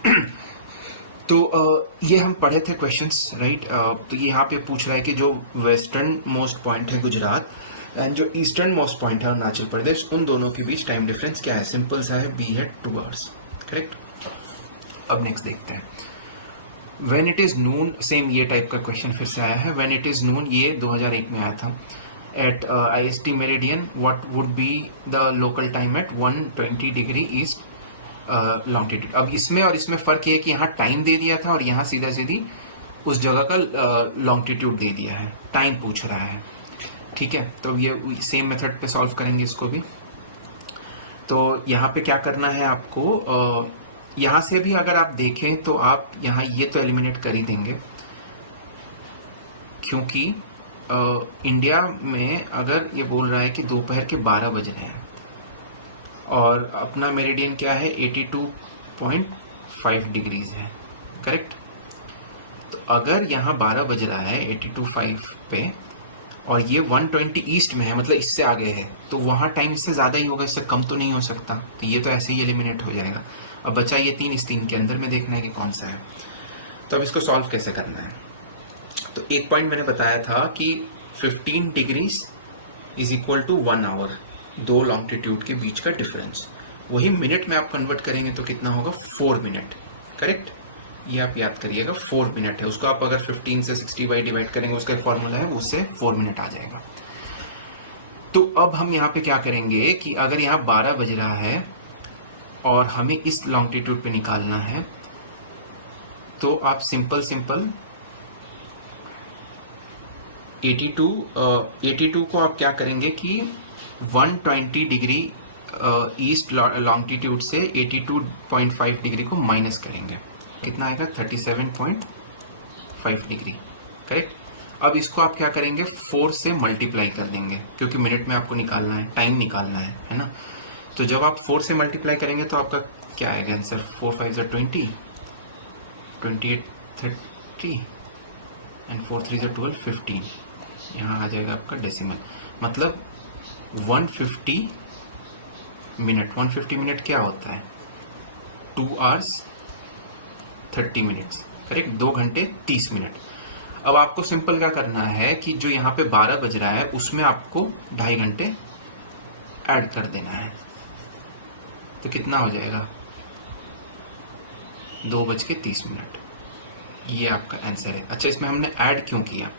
तो ये हम पढ़े थे क्वेश्चंस, राइट। तो ये यहाँ पे पूछ रहा है कि जो वेस्टर्न मोस्ट पॉइंट है गुजरात एंड जो ईस्टर्न मोस्ट पॉइंट है अरुणाचल प्रदेश, उन दोनों के बीच टाइम डिफरेंस क्या है। सिंपल सा है, बी है 2 आवर्स, करेक्ट। अब नेक्स्ट देखते हैं। When it is Noon, same ये टाइप का क्वेश्चन फिर से आया है। व्हेन इट इज नून, ये 2001 में आया था। At IST meridian what would be the local time at 120 degree east longitude. अब इसमें और इसमें फर्क ये है कि यहाँ टाइम दे दिया था और यहाँ सीधा सीधी उस जगह का लॉन्गिट्यूड दे दिया है, टाइम पूछ रहा है। ठीक है, तो ये सेम मेथड पे सॉल्व करेंगे इसको भी। तो यहाँ पे क्या करना है आपको, यहाँ से भी अगर आप देखें तो आप यहाँ ये तो एलिमिनेट कर ही देंगे, क्योंकि इंडिया में अगर ये बोल रहा है कि दोपहर के 12 बज रहे हैं और अपना मेरिडियन क्या है 82.5 डिग्रीज है, करेक्ट। तो अगर यहाँ 12 बज रहा है 82.5 पे और ये 120 ईस्ट में है, मतलब इससे आगे है, तो वहाँ टाइम इससे ज़्यादा ही होगा, इससे कम तो नहीं हो सकता। तो ये तो ऐसे ही एलिमिनेट हो जाएगा। अब बचा ये 3, इस 3 के अंदर में देखना है कि कौन सा है। तो अब इसको सॉल्व कैसे करना है। तो एक पॉइंट मैंने बताया था कि 15 degrees is equal to 1 hour, 2 longitude के बीच का डिफरेंस। वही मिनट में आप कन्वर्ट करेंगे तो कितना होगा 4 मिनट, करेक्ट। ये आप याद करिएगा 4 मिनट है। उसको आप अगर 15 से 60 बाई डिवाइड करेंगे, उसका एक फॉर्मूला है, उससे 4 मिनट आ जाएगा। तो अब हम यहाँ पे क्या करेंगे कि अगर यहाँ 12 बज रहा है और हमें इस लॉन्गिट्यूड पे निकालना है, तो आप सिंपल 82 को आप क्या करेंगे कि 120 डिग्री ईस्ट लॉन्गिट्यूड से 82.5 डिग्री को माइनस करेंगे, कितना आएगा 37.5 डिग्री, करेक्ट। अब इसको आप क्या करेंगे 4 से मल्टीप्लाई कर देंगे, क्योंकि मिनट में आपको निकालना है, टाइम निकालना है ना। तो जब आप 4 से मल्टीप्लाई करेंगे तो आपका क्या आएगा आंसर, 4 5 20, 28 30 एंड 4 3 12 15। यहाँ आ जाएगा आपका डेसिमल, मतलब 150 मिनट क्या होता है 2 hours 30 minutes, करेक्ट, 2 घंटे 30 मिनट। अब आपको सिंपल क्या करना है कि जो यहाँ पे 12 बज रहा है उसमें आपको 2.5 घंटे ऐड कर देना है, तो कितना हो जाएगा 2:30। ये आपका आंसर है। अच्छा, इसमें हमने ऐड क्यों किया,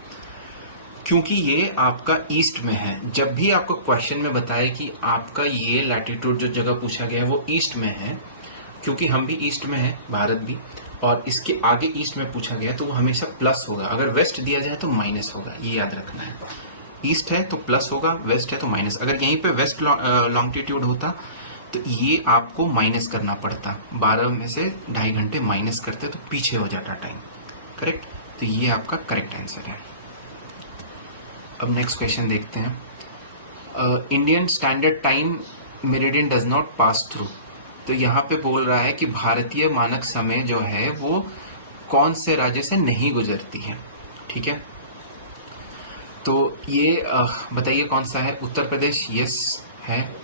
क्योंकि ये आपका ईस्ट में है। जब भी आपको क्वेश्चन में बताए कि आपका ये लैटिट्यूड जो जगह पूछा गया है वो ईस्ट में है, क्योंकि हम भी ईस्ट में है, भारत भी, और इसके आगे ईस्ट में पूछा गया तो वो हमेशा प्लस होगा। अगर वेस्ट दिया जाए तो माइनस होगा, ये याद रखना है। ईस्ट है तो प्लस होगा, वेस्ट है तो माइनस। अगर यहीं पे वेस्ट लॉन्गिट्यूड होता तो ये आपको माइनस करना पड़ता, 12 में से 2.5 घंटे माइनस करते तो पीछे हो जाता टाइम, करेक्ट। तो ये आपका करेक्ट आंसर है। अब नेक्स्ट क्वेश्चन देखते हैं। Indian standard time meridian does not pass through. तो यहाँ पे बोल रहा है कि भारतीय मानक समय जो है वो कौन से राज्य से नहीं गुजरती है, ठीक है। तो ये बताइए कौन सा है। उत्तर प्रदेश यस है,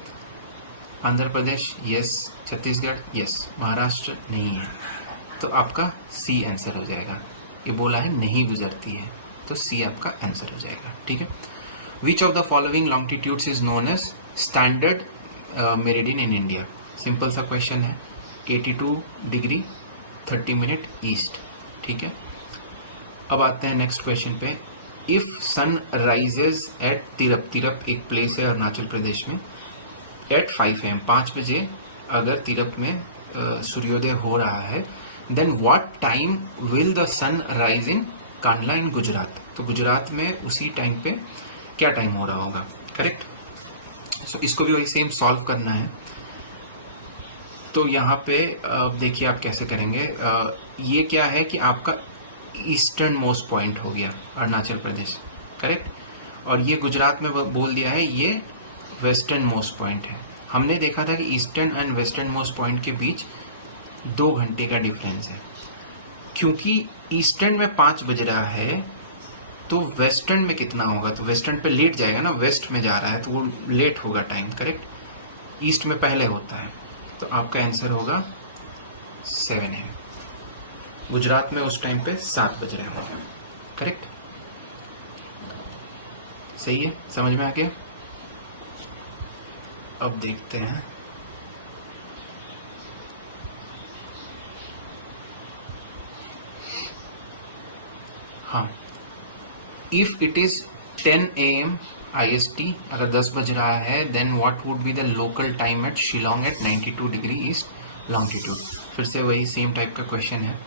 आंध्र प्रदेश यस, छत्तीसगढ़ यस, महाराष्ट्र नहीं है। तो आपका सी आंसर हो जाएगा। ये बोला है नहीं गुजरती है, तो सी आपका आंसर हो जाएगा, ठीक है। Which of the following longitudes is known as standard meridian in India. Simple सा क्वेश्चन है, 82 डिग्री 30 मिनट ईस्ट, ठीक है। अब आते हैं नेक्स्ट क्वेश्चन पे। If sun rises at Tirap एक प्लेस है अरुणाचल प्रदेश में, एट 5 AM 5 बजे अगर तिरप में सूर्योदय हो रहा है, then what time will the sun rise in Kandla in Gujarat. तो गुजरात में उसी टाइम पे क्या टाइम हो रहा होगा, करेक्ट। सो इसको भी वही सेम सॉल्व करना है। तो यहाँ पे देखिए आप कैसे करेंगे। ये क्या है कि आपका ईस्टर्न मोस्ट पॉइंट हो गया अरुणाचल प्रदेश, करेक्ट, और ये गुजरात में बोल दिया है ये वेस्टर्न मोस्ट पॉइंट है। हमने देखा था कि eastern and western most point के बीच 2 घंटे का डिफरेंस है। क्योंकि ईस्टर्न में 5 बज रहा है तो वेस्टर्न में कितना होगा, तो वेस्टर्न पे लेट जाएगा ना, वेस्ट में जा रहा है तो वो लेट होगा टाइम, करेक्ट। ईस्ट में पहले होता है, तो आपका आंसर होगा 7 AM। गुजरात में उस टाइम पे 7 बज रहे होंगे, करेक्ट। सही है, समझ में आ गया। अब देखते हैं हाँ, if it is 10 AM IST, अगर 10 बज रहा है, then what would be the local time at Shillong at 92 degree east longitude. फिर से वही सेम टाइप का क्वेश्चन है।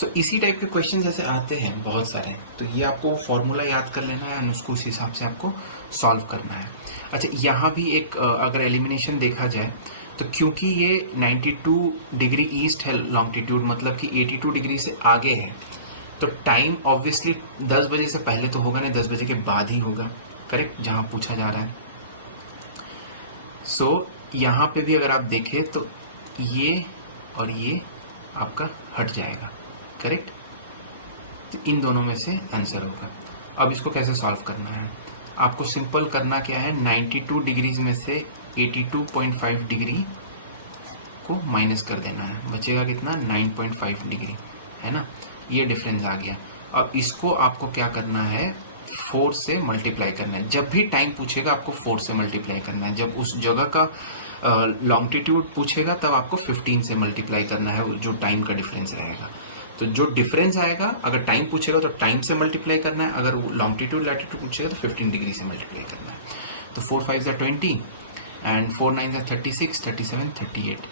तो इसी टाइप के क्वेश्चन ऐसे आते हैं बहुत सारे, तो ये आपको फॉर्मूला याद कर लेना है और उसको उस हिसाब से आपको सॉल्व करना है। अच्छा, यहाँ भी एक अगर एलिमिनेशन देखा जाए तो क्योंकि ये 92 डिग्री ईस्ट है लॉन्गिट्यूड, मतलब कि 82 डिग्री से आगे है, तो टाइम ऑब्वियसली 10 बजे से पहले तो होगा नहीं, 10 बजे के बाद ही होगा, करेक्ट, जहाँ पूछा जा रहा है। सो यहाँ पे भी अगर आप देखें तो ये और ये आपका हट जाएगा, करेक्ट। तो इन दोनों में से आंसर होगा। अब इसको कैसे सॉल्व करना है, आपको सिंपल करना क्या है, 92 डिग्रीज में से 82.5 डिग्री को माइनस कर देना है, बचेगा कितना, 9.5 डिग्री, है ना, ये डिफरेंस आ गया। अब इसको आपको क्या करना है, 4 से मल्टीप्लाई करना है। जब भी टाइम पूछेगा आपको 4 से मल्टीप्लाई करना है, जब उस जगह का लॉन्गिट्यूड पूछेगा तब आपको 15 से मल्टीप्लाई करना है, जो टाइम का डिफरेंस रहेगा। तो जो डिफरेंस आएगा, अगर टाइम पूछेगा तो टाइम से मल्टीप्लाई करना है, अगर लॉन्गिट्यूड लैटिट्यूड पूछेगा तो 15 डिग्री से मल्टीप्लाई करना है। तो 4 5 ज़ा 20 एंड 4 9 ज़ा 36, 37, 38,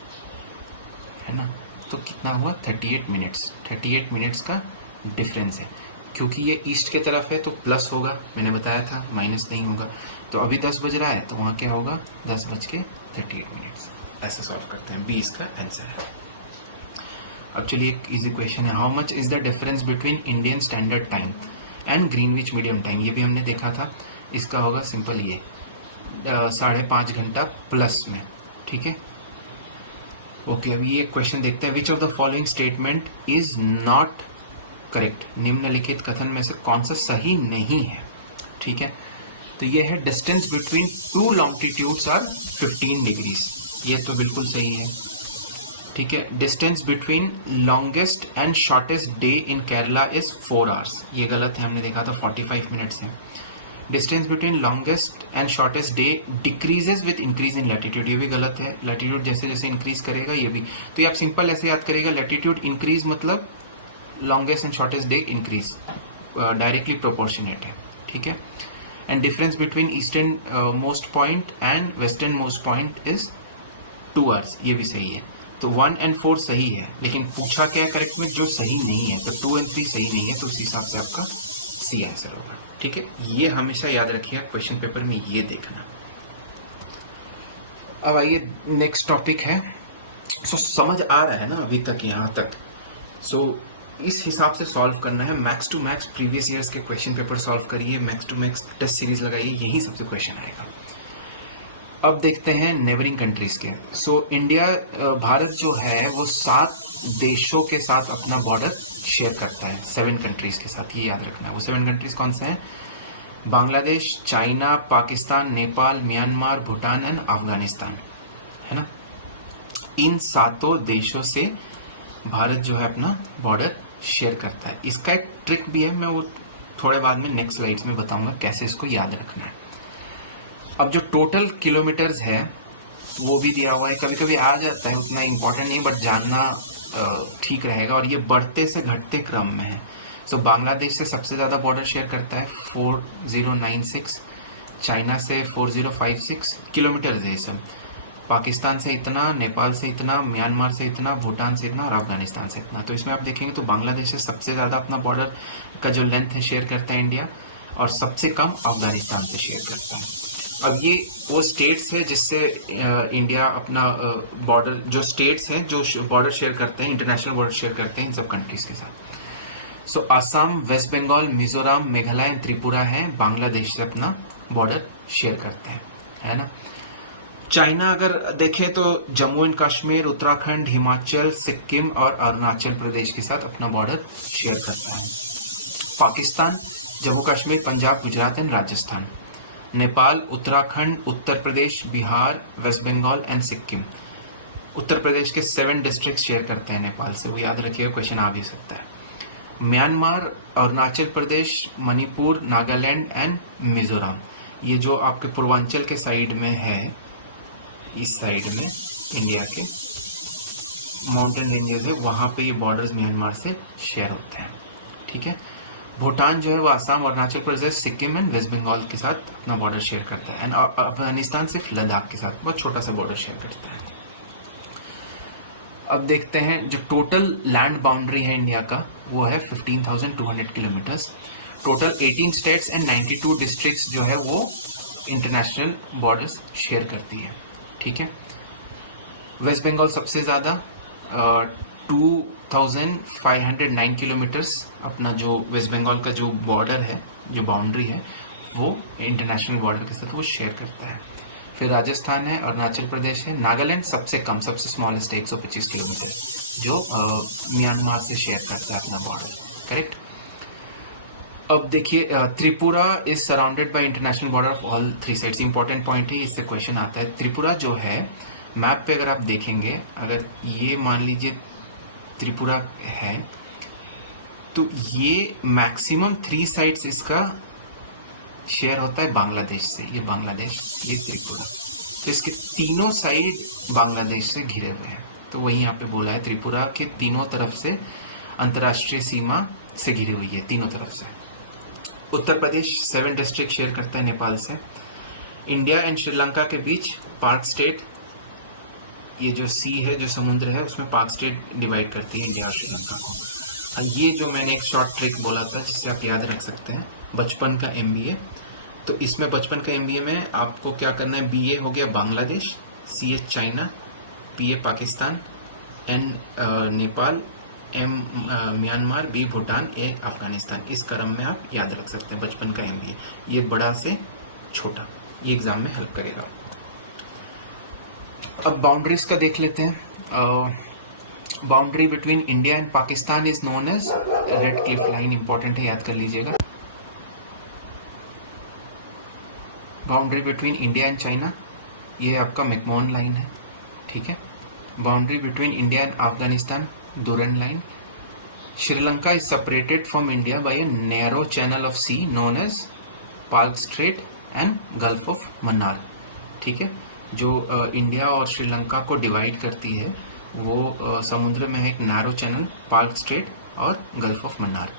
है ना। तो कितना हुआ, 38 मिनट्स। 38 मिनट्स का डिफरेंस है। क्योंकि ये ईस्ट के तरफ है तो प्लस होगा, मैंने बताया था, माइनस नहीं होगा। तो अभी 10 बज रहा है तो वहाँ क्या होगा, 10:38। ऐसा सॉल्व करते हैं, बी इसका आंसर है। अब चलिए एक इजी क्वेश्चन है, how much is the difference between Indian standard time and Greenwich medium time. ये भी हमने देखा था, इसका होगा सिंपल ये 5.5 घंटा प्लस में, ठीक है। ओके, अभी ये क्वेश्चन देखते हैं, which of the following statement is not correct. निम्नलिखित कथन में से कौन सा सही नहीं है, ठीक है। तो ये है, distance between two longitudes are 15 degrees, ये तो बिल्कुल सही है, ठीक है। Distance between longest and shortest day in Kerala is 4 hours, ये गलत है, हमने देखा था 45 मिनट्स है। Distance between longest and shortest day decreases with increase in latitude, ये भी गलत है, लैटिट्यूड जैसे जैसे इंक्रीज करेगा ये भी। तो ये आप सिंपल ऐसे याद करेगा, लैटिट्यूड इंक्रीज मतलब longest and shortest day increase, directly proportionate है, ठीक है। And difference between eastern most point and western most point is 2 hours, ये भी सही है। तो 1 और 4 सही है, लेकिन पूछा क्या है करेक्ट में, जो सही नहीं है, तो 2 और 3 सही नहीं है, तो उस हिसाब से आपका सी आंसर होगा, ठीक है। ये हमेशा याद रखिएगा, क्वेश्चन पेपर में ये देखना। अब आइए नेक्स्ट टॉपिक है। सो समझ आ रहा है ना अभी तक, यहाँ तक। सो इस हिसाब से सॉल्व करना है, max to max previous years के क्वेश्चन पेपर सॉल्व करिए, max to max test series लगाइए, यही सबसे क्वेश्चन आएगा। अब देखते हैं नेबरिंग कंट्रीज के। सो इंडिया, भारत जो है वो 7 देशों के साथ अपना बॉर्डर शेयर करता है, 7 कंट्रीज के साथ, ये याद रखना है। वो 7 कंट्रीज कौन से हैं, Bangladesh, China, Pakistan, Nepal, Myanmar, Bhutan and Afghanistan, है ना। इन 7 देशों से भारत जो है अपना बॉर्डर शेयर करता है। इसका एक ट्रिक भी है, मैं वो थोड़े बाद में नेक्स्ट स्लाइड्स में बताऊंगा कैसे इसको याद रखना है। अब जो टोटल किलोमीटर्स है वो भी दिया हुआ है, कभी कभी आ जाता है, उतना इम्पोर्टेंट नहीं, बट जानना ठीक रहेगा। और ये बढ़ते से घटते क्रम में है। तो बांग्लादेश से सबसे ज़्यादा बॉर्डर शेयर करता है, 4096, चाइना से 4056 किलोमीटर है ये सब, पाकिस्तान से इतना, नेपाल से इतना, म्यांमार से इतना, भूटान से इतना और अफगानिस्तान से इतना। तो इसमें आप देखेंगे तो बांग्लादेश से सबसे ज़्यादा अपना बॉर्डर का जो लेंथ है शेयर करता है इंडिया, और सबसे कम अफगानिस्तान से शेयर करता है। अब ये वो स्टेट्स है जिससे इंडिया अपना बॉर्डर, जो स्टेट्स हैं जो बॉर्डर शेयर करते हैं, इंटरनेशनल बॉर्डर शेयर करते हैं इन सब कंट्रीज के साथ। सो आसाम, वेस्ट बंगाल, मिजोरम, मेघालय एंड त्रिपुरा हैं बांग्लादेश से अपना बॉर्डर शेयर करते हैं, है ना। चाइना अगर देखें तो जम्मू एंड कश्मीर, उत्तराखंड, हिमाचल, सिक्किम और अरुणाचल प्रदेश के साथ अपना बॉर्डर शेयर करता है। Pakistan, Jammu Kashmir, Punjab, Gujarat and Rajasthan. Nepal, Uttarakhand, Uttar Pradesh, Bihar, west Bengal and Sikkim. Uttar Pradesh के 7 डिस्ट्रिक्ट शेयर करते हैं नेपाल से, वो याद रखिएगा, क्वेश्चन आ भी सकता है। म्यांमार, अरुणाचल प्रदेश, मणिपुर, नागालैंड एंड मिजोरम, ये जो आपके पूर्वांचल के साइड में है, इस साइड में इंडिया के माउंटेन रेंजेस है, वहाँ पे ये बॉर्डर्स म्यांमार से शेयर होते हैं, ठीक है। भूटान जो है वो आसाम, अरुणाचल प्रदेश, सिक्किम एंड वेस्ट बंगाल के साथ अपना बॉर्डर शेयर करता है। एंड अफगानिस्तान सिर्फ लद्दाख के साथ बहुत छोटा सा बॉर्डर शेयर करता है। अब देखते हैं जो टोटल लैंड बाउंड्री है इंडिया का वो है 15,200 kilometres. Total 18 states and 92 districts जो है वो इंटरनेशनल बॉर्डर्स शेयर करती है। ठीक है, वेस्ट बंगाल सबसे ज़्यादा 2,509 किलोमीटर्स अपना जो वेस्ट बंगाल का जो बॉर्डर है, जो बाउंड्री है, वो इंटरनेशनल बॉर्डर के साथ वो शेयर करता है। फिर राजस्थान है, अरुणाचल प्रदेश है, नागालैंड सबसे कम, सबसे स्मॉलेस्ट है 125 किलोमीटर, जो म्यांमार से शेयर करता है अपना बॉर्डर। करेक्ट। अब देखिए Tripura is surrounded by international border of all 3 sides. Important point है, इससे क्वेश्चन आता है। त्रिपुरा जो है मैप पे अगर आप देखेंगे, अगर ये मान लीजिए त्रिपुरा है, तो ये मैक्सिमम 3 साइड्स इसका शेयर होता है बांग्लादेश से। ये बांग्लादेश, ये त्रिपुरा, तो इसके तीनों साइड बांग्लादेश से घिरे हुए हैं। तो वही यहाँ पे बोला है, त्रिपुरा के तीनों तरफ से अंतर्राष्ट्रीय सीमा से घिरी हुई है, तीनों तरफ से। उत्तर प्रदेश 7 डिस्ट्रिक्ट शेयर करता है नेपाल से। इंडिया एंड श्रीलंका के बीच पार्क स्टेट, ये जो सी है, जो समुद्र है, उसमें पार्क स्टेट डिवाइड करती है इंडिया और श्रीलंका को। ये जो मैंने एक शॉर्ट ट्रिक बोला था जिससे आप याद रख सकते हैं, बचपन का MBA, तो इसमें बचपन का MBA में आपको क्या करना है, BA हो गया Bangladesh, CH China, PA Pakistan, N Nepal, M Myanmar, B Bhutan, A Afghanistan. इस क्रम में आप याद रख सकते हैं बचपन का MBA। ये बड़ा से छोटा, ये एग्जाम में हेल्प करेगा। अब बाउंड्रीज का देख लेते हैं। Boundary between India and Pakistan is known as Radcliffe Line. Important है, याद कर लीजिएगा। Boundary between India and China, ये आपका मैकमोहन लाइन है। ठीक है। Boundary between India and Afghanistan, Durand line. Sri Lanka is separated from India by a narrow channel of sea known as Palk Strait and Gulf of Mannar. ठीक है। जो इंडिया और श्रीलंका को डिवाइड करती है वो समुद्र में है एक नैरो चैनल, पार्क स्ट्रेट और gulf of Mannar.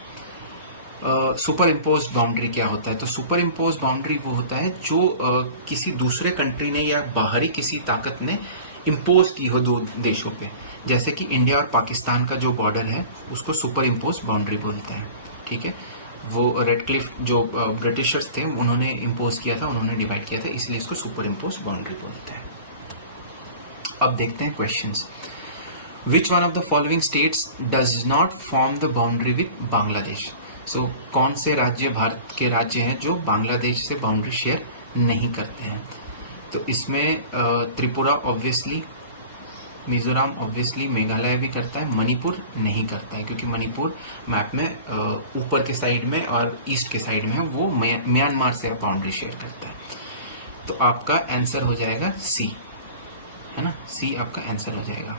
Super impose boundary क्या होता है? तो सुपर इम्पोज बाउंड्री वो होता है जो किसी दूसरे कंट्री ने या बाहरी किसी ताकत ने इम्पोज की हो दो देशों पे। जैसे कि इंडिया और पाकिस्तान का जो बॉर्डर है उसको सुपर इम्पोज बाउंड्री बोलते हैं। ठीक है। वो रेड क्लिफ जो ब्रिटिशर्स थे उन्होंने इम्पोज किया था, उन्होंने डिवाइड किया था, इसलिए इसको सुपर इम्पोज बाउंड्री बोलते हैं। अब देखते हैं questions. Which one of the following states does not form the boundary with Bangladesh? So कौन से राज्य भारत के राज्य हैं जो बांग्लादेश से बाउंड्री शेयर नहीं करते हैं? तो इसमें त्रिपुरा ऑब्वियसली, मिजोरम ऑब्वियसली, मेघालय भी करता है, मणिपुर नहीं करता है क्योंकि मणिपुर मैप में ऊपर के साइड में और ईस्ट के साइड में है, वो म्यांमार से बाउंड्री शेयर करता है। तो आपका आंसर हो जाएगा सी, है ना, सी आपका आंसर हो जाएगा।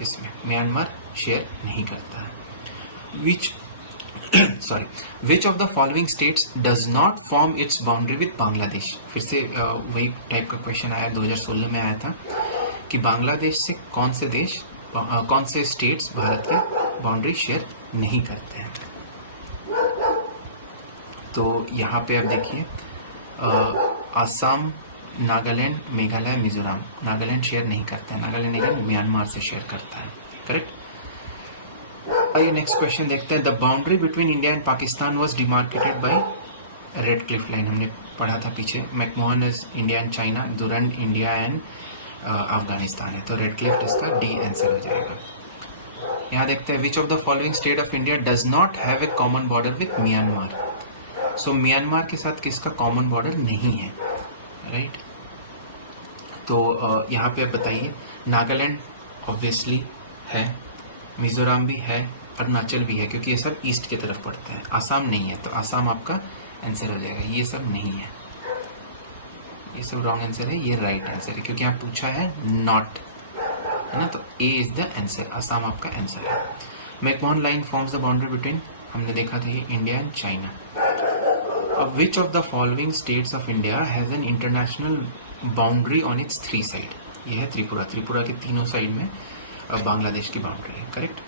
इसमें म्यांमार शेयर नहीं करता है। Which of the following states does not form it's boundary with Bangladesh? फिर से वही टाइप का क्वेश्चन आया, 2016 में आया था कि बांग्लादेश से कौन से देश, कौन से स्टेट्स भारत के बाउंड्री शेयर नहीं करते हैं। तो यहाँ पे आप देखिए असम, नागालैंड, मेघालय, मिजोरम। नागालैंड शेयर नहीं करता है, नागालैंड म्यांमार से शेयर करता है। करेक्ट। आइए नेक्स्ट क्वेश्चन देखते हैं। The boundary between India and Pakistan was demarcated by Radcliffe Line. हमने पढ़ा था पीछे। McMahon is India and China, Durand India and Afghanistan है। तो रेड क्लिफ इसका डी आंसर हो जाएगा। यहाँ देखते हैं which of the following state of India does not have a common border with Myanmar. So Myanmar के साथ किसका कॉमन बॉर्डर नहीं है, राइट। तो यहाँ पे आप बताइए। नागालैंड ऑब्वियसली है, मिजोरम भी है, अरुणाचल भी है क्योंकि ये सब ईस्ट की तरफ पड़ता है। आसाम नहीं है, तो आसाम आपका आंसर हो जाएगा। ये सब नहीं है, ये सब रॉन्ग आंसर है, ये राइट आंसर है क्योंकि यहाँ पूछा है नॉट, है ना, तो ए इज द आंसर। आसाम आपका आंसर है। McMahon line forms the boundary between, हमने देखा था ये इंडिया एंड चाइना। अब विच of the following states of India has an international boundary on it's 3 side? ये है त्रिपुरा। त्रिपुरा के तीनों साइड में बांग्लादेश की बाउंड्री है। करेक्ट।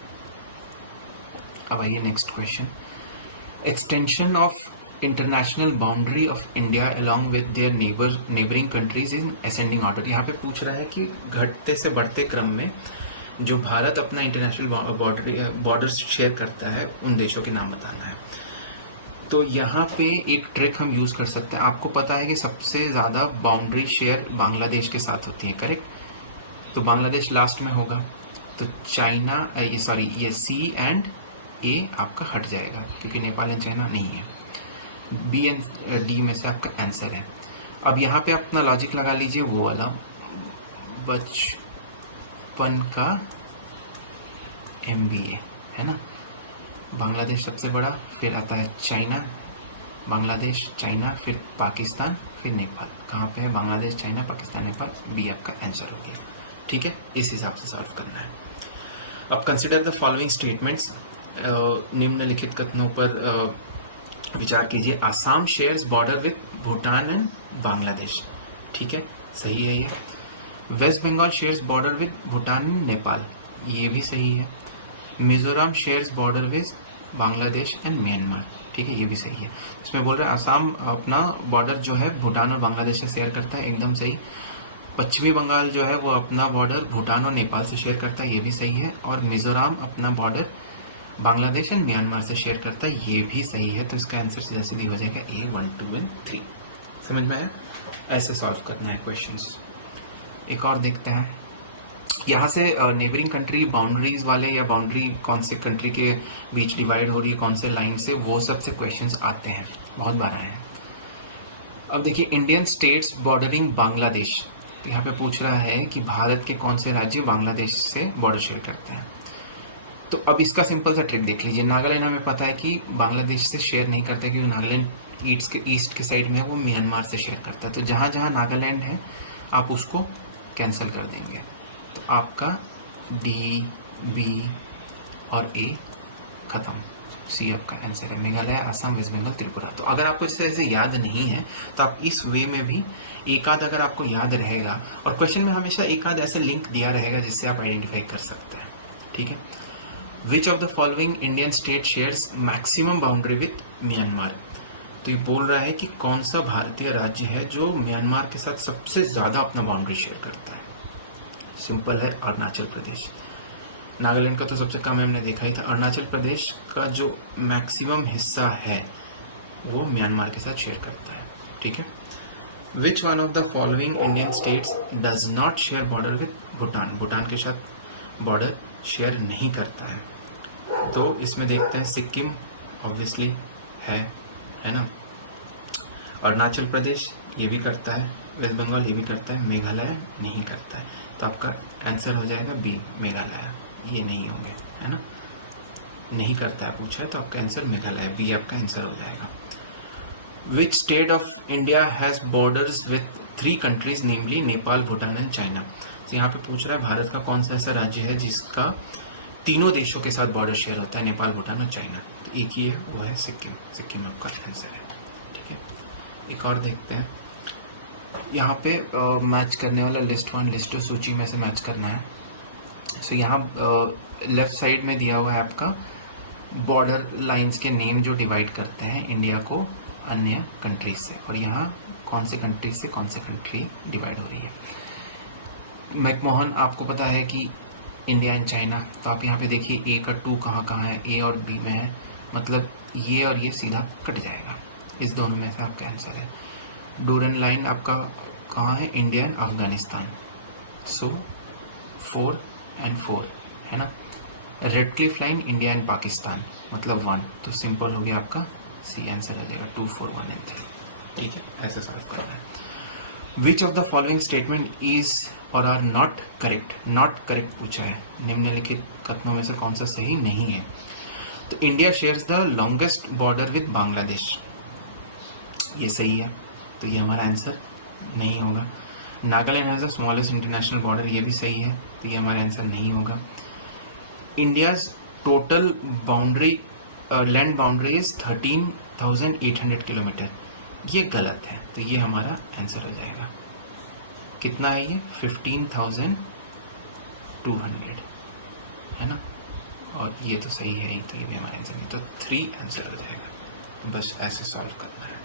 अब आइए next question. Extension of international boundary of India along with their neighbouring countries in ascending order. यहाँ पे पूछ रहा है कि घटते से बढ़ते क्रम में जो भारत अपना इंटरनेशनल बॉर्डर्स शेयर करता है उन देशों के नाम बताना है। तो यहाँ पे एक ट्रिक हम यूज कर सकते हैं। आपको पता है कि सबसे ज्यादा बाउंड्री शेयर बांग्लादेश के साथ होती है, करेक्ट? तो बांग्लादेश लास्ट में होगा, तो चाइना ये सी एंड ए आपका हट जाएगा क्योंकि नेपाल एंड चाइना नहीं है। बी एंड डी में से आपका आंसर है। अब यहाँ पे अपना लॉजिक लगा लीजिए, वो वाला बचपन का MBA है ना। बांग्लादेश सबसे बड़ा, फिर आता है चाइना, बांग्लादेश, चाइना, फिर पाकिस्तान, फिर नेपाल। कहाँ पे है? बांग्लादेश, चाइना, पाकिस्तान, नेपाल। बी आपका आंसर हो गया, ठीक है। इस हिसाब से सॉल्व करना है। अब कंसिडर द फॉलोइंग स्टेटमेंट्स, निम्नलिखित कथनों पर विचार कीजिए। Assam shares border with Bhutan and Bangladesh, ठीक है, सही है ये। West Bengal shares border with Bhutan and Nepal, ये भी सही है। Mizoram shares border with Bangladesh and Myanmar, ठीक है, ये भी सही है। इसमें बोल रहे हैं आसाम अपना बॉर्डर जो है भूटान और बांग्लादेश से शेयर करता है, एकदम सही। पश्चिमी बंगाल जो है वो अपना बॉर्डर भूटान और नेपाल से शेयर करता है, ये भी सही है। और मिजोरम अपना बॉर्डर बांग्लादेश एंड म्यांमार से शेयर करता है, ये भी सही है। तो इसका आंसर सीधा सीधी हो जाएगा A, 1, 2 एंड 3। समझ में आया? ऐसे सॉल्व करना है क्वेश्चंस। एक और देखते हैं। यहाँ से नेबरिंग कंट्री बाउंड्रीज वाले या बाउंड्री कौन से कंट्री के बीच डिवाइड हो रही है, कौन से लाइन से, वो सबसे क्वेश्चंस आते हैं, बहुत बार आए हैं। अब देखिए, इंडियन स्टेट्स बॉर्डरिंग बांग्लादेश, तो यहाँ पे पूछ रहा है कि भारत के कौन से राज्य बांग्लादेश से बॉर्डर शेयर करते हैं। तो अब इसका सिंपल सा ट्रिक देख लीजिए। नागालैंड हमें पता है कि बांग्लादेश से शेयर नहीं करता क्योंकि नागालैंड ईस्ट के साइड में है, वो म्यांमार से शेयर करता है। तो जहाँ जहाँ नागालैंड है आप उसको कैंसिल कर देंगे, तो आपका D, B और A खत्म। C आपका आंसर है। मेघालय, आसाम, वेस्ट बंगाल, त्रिपुरा। तो अगर आपको इस तरह से याद नहीं है तो आप इस वे में भी एक आध अगर आपको याद रहेगा, और क्वेश्चन में हमेशा एक आध ऐसे लिंक दिया रहेगा जिससे आप आइडेंटिफाई कर सकते हैं, ठीक है। Which of the following Indian state shares maximum boundary with Myanmar, तो ये बोल रहा है कि कौन सा भारतीय राज्य है जो म्यांमार के साथ सबसे ज्यादा अपना बाउंड्री शेयर करता है। सिंपल है, अरुणाचल प्रदेश। नागालैंड का तो सबसे कम हमने देखा ही था। अरुणाचल प्रदेश का जो मैक्सिमम हिस्सा है वो म्यांमार के साथ शेयर करता है, ठीक है। Which one of the following Indian states does not share border with Bhutan, Bhutan के साथ बॉर्डर शेयर नहीं करता है। तो इसमें देखते हैं, सिक्किम ऑब्वियसली है ना, अरुणाचल प्रदेश ये भी करता है, वेस्ट बंगाल ये भी करता है, मेघालय नहीं करता है। तो आपका आंसर हो जाएगा B, मेघालय। ये नहीं होंगे, है ना, नहीं करता है पूछा है, तो आपका आंसर मेघालय, B आपका आंसर हो जाएगा। Which state of India has borders with 3 countries namely Nepal, Bhutan and China. तो यहाँ पे पूछ रहा है भारत का कौन सा ऐसा राज्य है जिसका तीनों देशों के साथ बॉर्डर शेयर होता है, नेपाल, भूटान और चाइना। तो एक ही है, वो है सिक्किम। सिक्किम आपका आंसर है, ठीक है। एक और देखते हैं। यहाँ पे मैच करने वाला लिस्ट 1, लिस्ट 2 सूची में से मैच करना है। सो यहाँ लेफ्ट साइड में दिया हुआ है आपका बॉर्डर लाइंस के नेम जो डिवाइड करते हैं इंडिया को अन्य कंट्रीज से, और यहाँ कौन से कंट्रीज से कौन से कंट्री डिवाइड हो रही है। मैकमोहन आपको पता है कि इंडिया एंड चाइना, तो आप यहाँ पे देखिए A का 2 कहाँ कहाँ है, A और B में है, मतलब ये और ये सीधा कट जाएगा, इस दोनों में से आपका आंसर है। डूरन लाइन आपका कहाँ है, India and Afghanistan, so 4 and 4 है ना। Red Cliff line India and Pakistan, मतलब 1, तो सिंपल हो गया आपका C आंसर आ जाएगा 2, 4, 1 and 3, ठीक है। ऐसे सॉल्व करना है। Which of the following statement is और are not correct, not correct पूछा है, निम्नलिखित कथनों में से कौन सा सही नहीं है। तो India shares the longest border with Bangladesh, ये सही है, तो ये हमारा आंसर नहीं होगा। Nagaland has the smallest international border, ये भी सही है, तो ये हमारा आंसर नहीं होगा। India's total boundary land boundary is 13,800 kilometre, ये गलत है, तो ये हमारा आंसर हो जाएगा। कितना है ये, 15,200 है ना, और ये तो सही है ही, तो ये भी हमारा आंसर नहीं, तो 3 आंसर हो जाएगा। बस ऐसे सॉल्व करना है।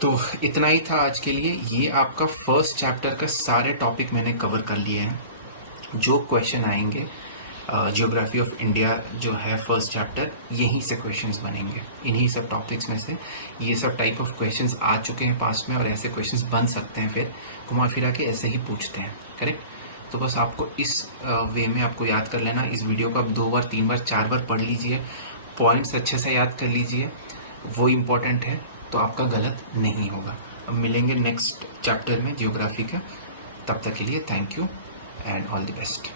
तो इतना ही था आज के लिए। ये आपका फर्स्ट चैप्टर का सारे टॉपिक मैंने कवर कर लिए हैं। जो क्वेश्चन आएंगे ज्योग्राफी ऑफ इंडिया जो है फर्स्ट चैप्टर, यहीं से क्वेश्चंस बनेंगे, इन्हीं सब टॉपिक्स में से। ये सब टाइप ऑफ क्वेश्चंस आ चुके हैं पास्ट में और ऐसे क्वेश्चंस बन सकते हैं, फिर घुमा फिरा के ऐसे ही पूछते हैं, करेक्ट। तो बस आपको इस वे में आपको याद कर लेना। इस वीडियो को आप 2 बार 3 बार 4 बार पढ़ लीजिए, पॉइंट्स अच्छे से याद कर लीजिए, वो इम्पोर्टेंट है, तो आपका गलत नहीं होगा। अब मिलेंगे नेक्स्ट चैप्टर में ज्योग्राफी का। तब तक के लिए thank you and all the best.